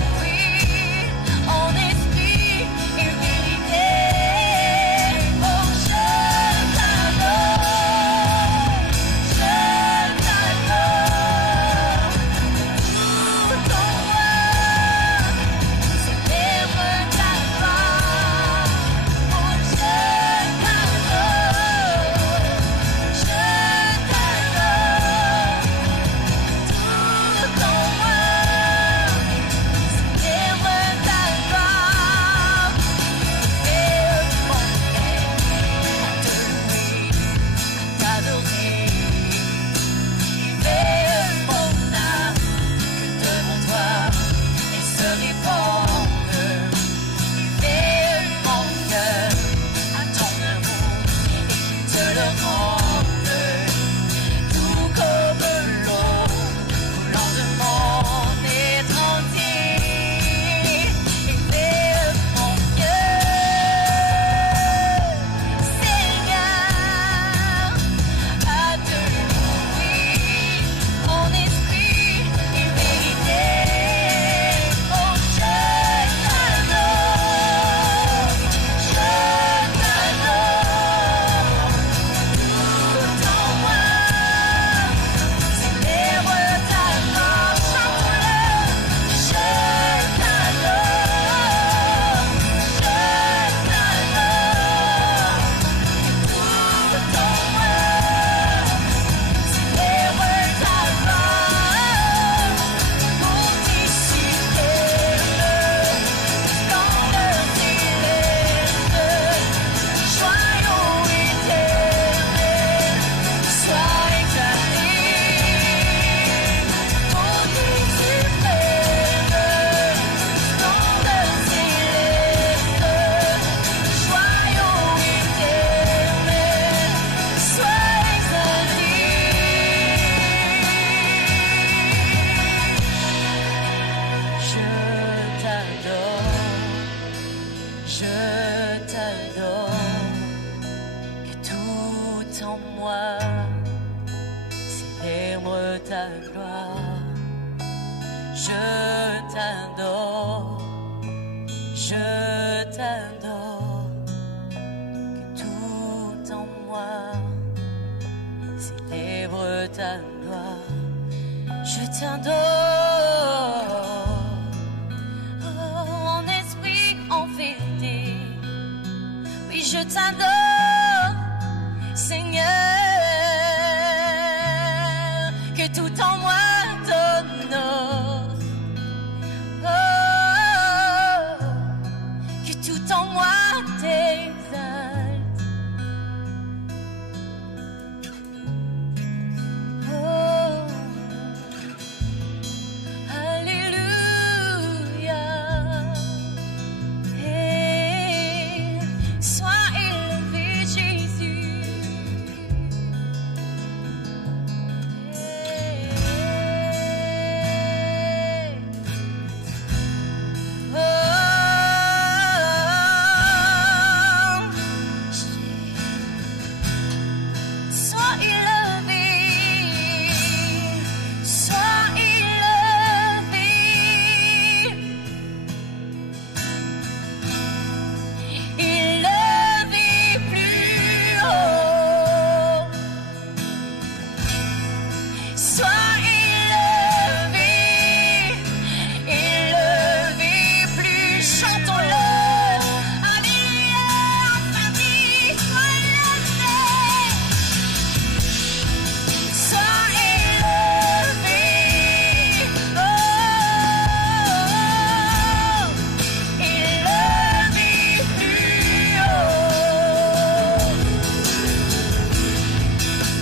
Je t'adore, que tout en moi célèbre ta gloire. Je t'adore, je t'adore, que tout en moi célèbre ta gloire. Je t'adore, oh, en esprit, en vérité. Oui, je t'adore, Seigneur, que tout en moi t'honore. Oh, que tout en moi t'exalte. Oh, Alléluia. Hey, sois élevé, Jésus. Hey, oh, sois élevé, sois élevé, élevé plus haut, sois élevé, élevé plus, chantons-le, alléluia, enfin dit, sois élevé. Sois élevé, oh, élevé plus haut.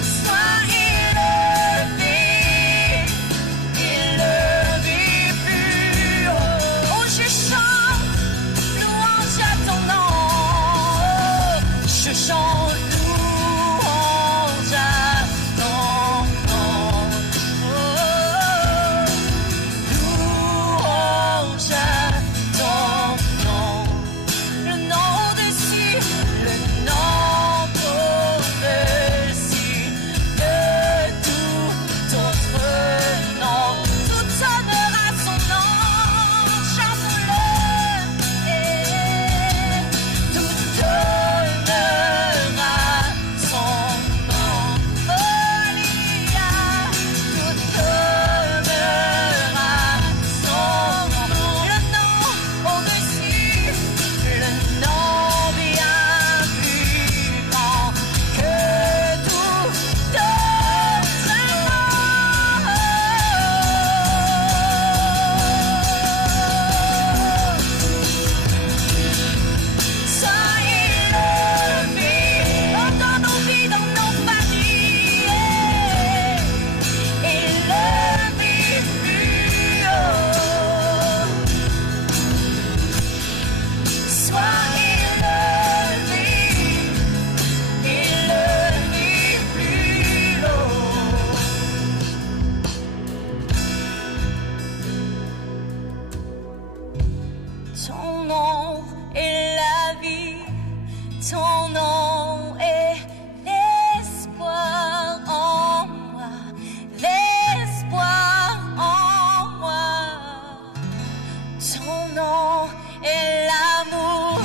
Sois élevé, élevé plus haut. Oh, je chante louange à ton nom. Je chante louange à ton nom. Oh, louange à ton nom. Le nom au-dessus, le nom au-dessus de tout autre nom. Tout honneur à son nom, chante-le. Tout honneur à son nom. Alléluia. Tout honneur à son nom. Le nom au-dessus, le nom bien plus grand que tout autre nom. Sois élevé, oh, dans nos vies, dans nos familles, élevé plus haut. Sois élevé, élevé plus haut. Ton nom est la vie, ton nom est l'espoir en moi, l'espoir en moi. Ton nom est l'amour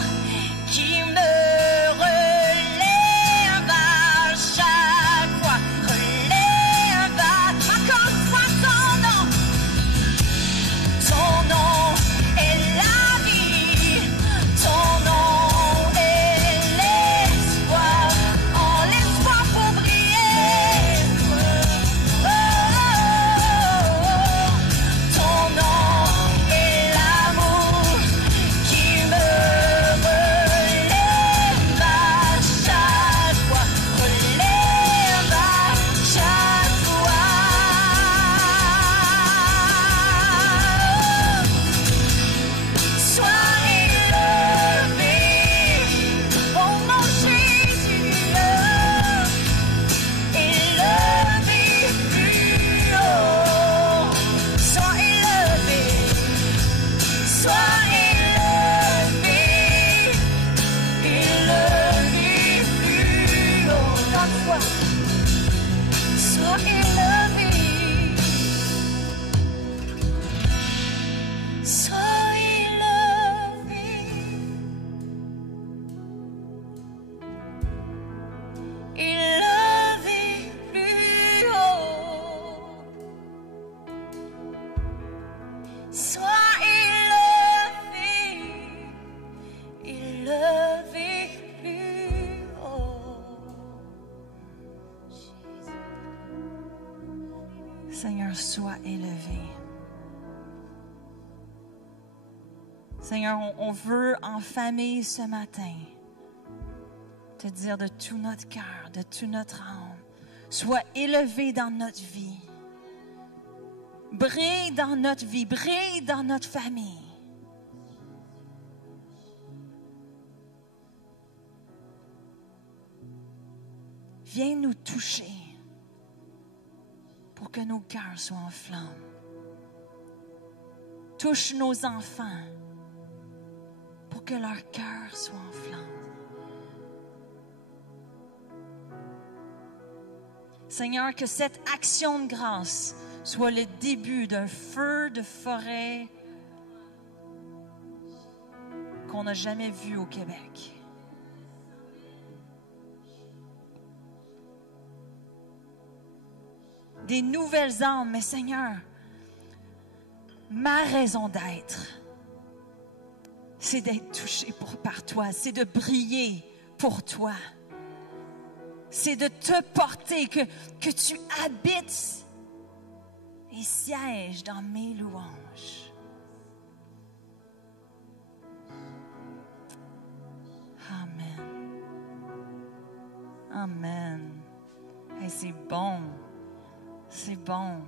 qui me relève à chaque fois, relève encore une fois ton nom. Ton nom est la vie, ton nom est cœur soit élevé. Seigneur, on veut en famille ce matin te dire de tout notre cœur, de toute notre âme, sois élevé dans notre vie. Brille dans notre vie, brille dans notre famille. Viens nous toucher pour que nos cœurs soient en flammes. Touche nos enfants pour que leur cœur soit en flammes. Seigneur, que cette action de grâce soit le début d'un feu de forêt qu'on n'a jamais vu au Québec. Des nouvelles âmes, mais Seigneur, ma raison d'être, c'est d'être touché par toi, c'est de briller pour toi, c'est de te porter, que tu habites et sièges dans mes louanges. Amen. Amen. Hey, c'est bon. C'est bon.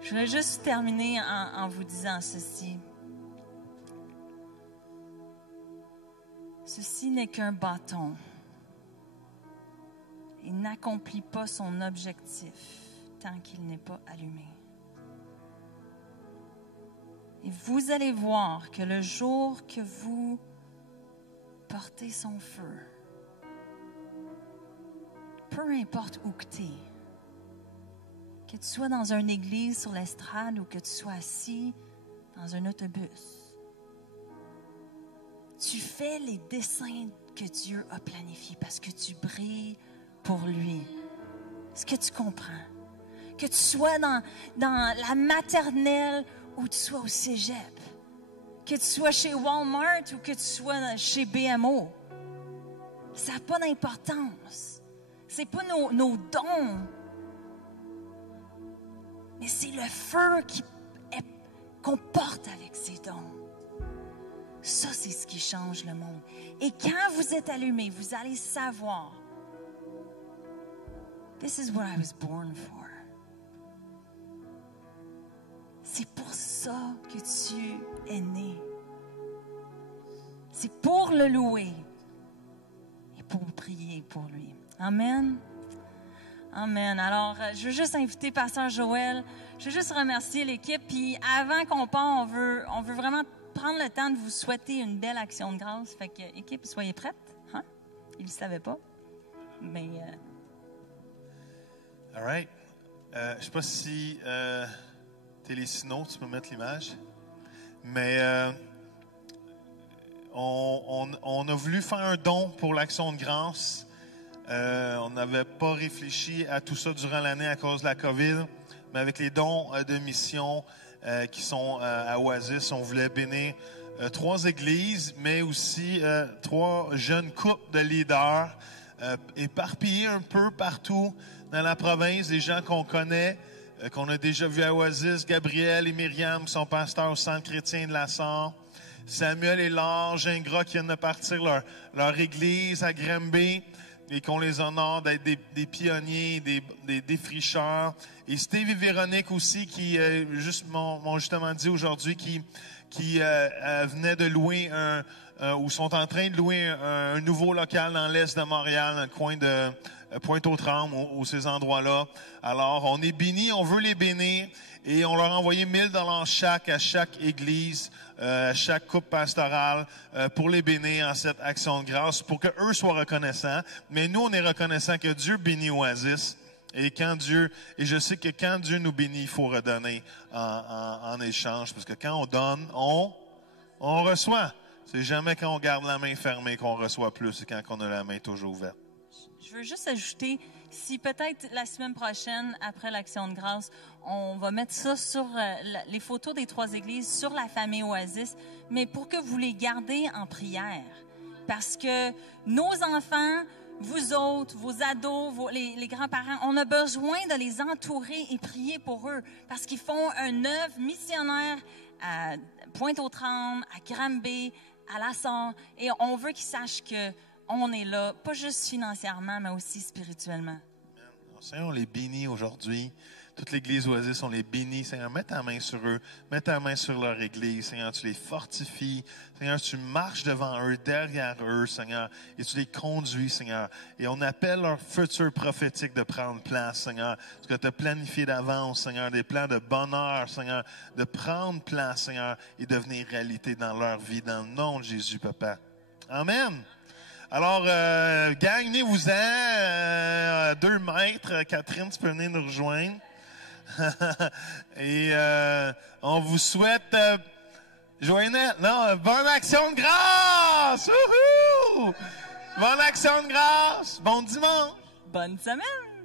Je voulais juste terminer en vous disant ceci. Ceci n'est qu'un bâton. Il n'accomplit pas son objectif tant qu'il n'est pas allumé. Et vous allez voir que le jour que vous portez son feu, peu importe où que tu es, que tu sois dans une église sur l'estrade ou que tu sois assis dans un autobus, tu fais les desseins que Dieu a planifiés parce que tu brilles pour lui. Est-ce que tu comprends? Que tu sois dans la maternelle ou tu sois au cégep, que tu sois chez Walmart ou que tu sois chez BMO, ça n'a pas d'importance. Ce n'est pas nos dons, mais c'est le feu qu'on porte avec ces dons. Ça, c'est ce qui change le monde. Et quand vous êtes allumé, vous allez savoir, this is what I was born for. C'est pour ça que tu es né. C'est pour le louer et pour prier pour lui. Amen. Amen. Alors, je veux juste inviter Pasteur Joël. Je veux juste remercier l'équipe. Puis avant qu'on parte, on veut vraiment prendre le temps de vous souhaiter une belle action de grâce. Fait que, équipe, soyez prêtes. Hein? Ils ne le savaient pas. Mais... All right. Je ne sais pas si Télésino, tu peux mettre l'image. Mais on a voulu faire un don pour l'action de grâce. On n'avait pas réfléchi à tout ça durant l'année à cause de la COVID, mais avec les dons de mission qui sont à Oasis, on voulait bénir 3 églises, mais aussi 3 jeunes couples de leaders éparpillés un peu partout dans la province, des gens qu'on connaît, qu'on a déjà vus à Oasis, Gabriel et Myriam sont pasteurs au Centre chrétien de la Sarre, Samuel et Laure Gingras qui viennent de partir leur église à Granby, et qu'on les honore d'être des pionniers, des défricheurs. Et Steve et Véronique aussi, qui m'ont justement dit aujourd'hui, qui venaient de louer ou sont en train de louer un nouveau local dans l'est de Montréal, dans le coin de Pointe-aux-Trembles, ou ces endroits-là. Alors, on est bénis, on veut les bénir, et on leur a envoyé 1000 $ chaque à chaque église, à chaque couple pastoral, pour les bénir en cette action de grâce, pour que eux soient reconnaissants. Mais nous, on est reconnaissants que Dieu bénit Oasis. Et je sais que quand Dieu nous bénit, il faut redonner en échange, parce que quand on donne, on reçoit. C'est jamais quand on garde la main fermée qu'on reçoit plus, c'est quand on a la main toujours ouverte. Je veux juste ajouter, si peut-être la semaine prochaine, après l'Action de grâce, on va mettre ça sur les photos des 3 églises, sur la famille Oasis, mais pour que vous les gardez en prière. Parce que nos enfants, vous autres, vos ados, les grands-parents, on a besoin de les entourer et prier pour eux parce qu'ils font un œuvre missionnaire à Pointe-aux-Trembles, à Granby, à Lassar, et on veut qu'ils sachent qu'on est là, pas juste financièrement, mais aussi spirituellement. Seigneur, on les bénit aujourd'hui. Toute l'Église Oasis, on les bénit. Seigneur, mets ta main sur eux. Mets ta main sur leur Église. Seigneur, tu les fortifies. Seigneur, tu marches devant eux, derrière eux, Seigneur, et tu les conduis, Seigneur. Et on appelle leur futur prophétique de prendre place, Seigneur. Ce que tu as planifié d'avance, Seigneur, des plans de bonheur, Seigneur, de prendre place, Seigneur, et devenir réalité dans leur vie, dans le nom de Jésus, Papa. Amen. Alors, gang, venez-vous-en, 2 mètres. Catherine, tu peux venir nous rejoindre. Et on vous souhaite bonne action de grâce! Wouhou! Bonne action de grâce! Bon dimanche! Bonne semaine!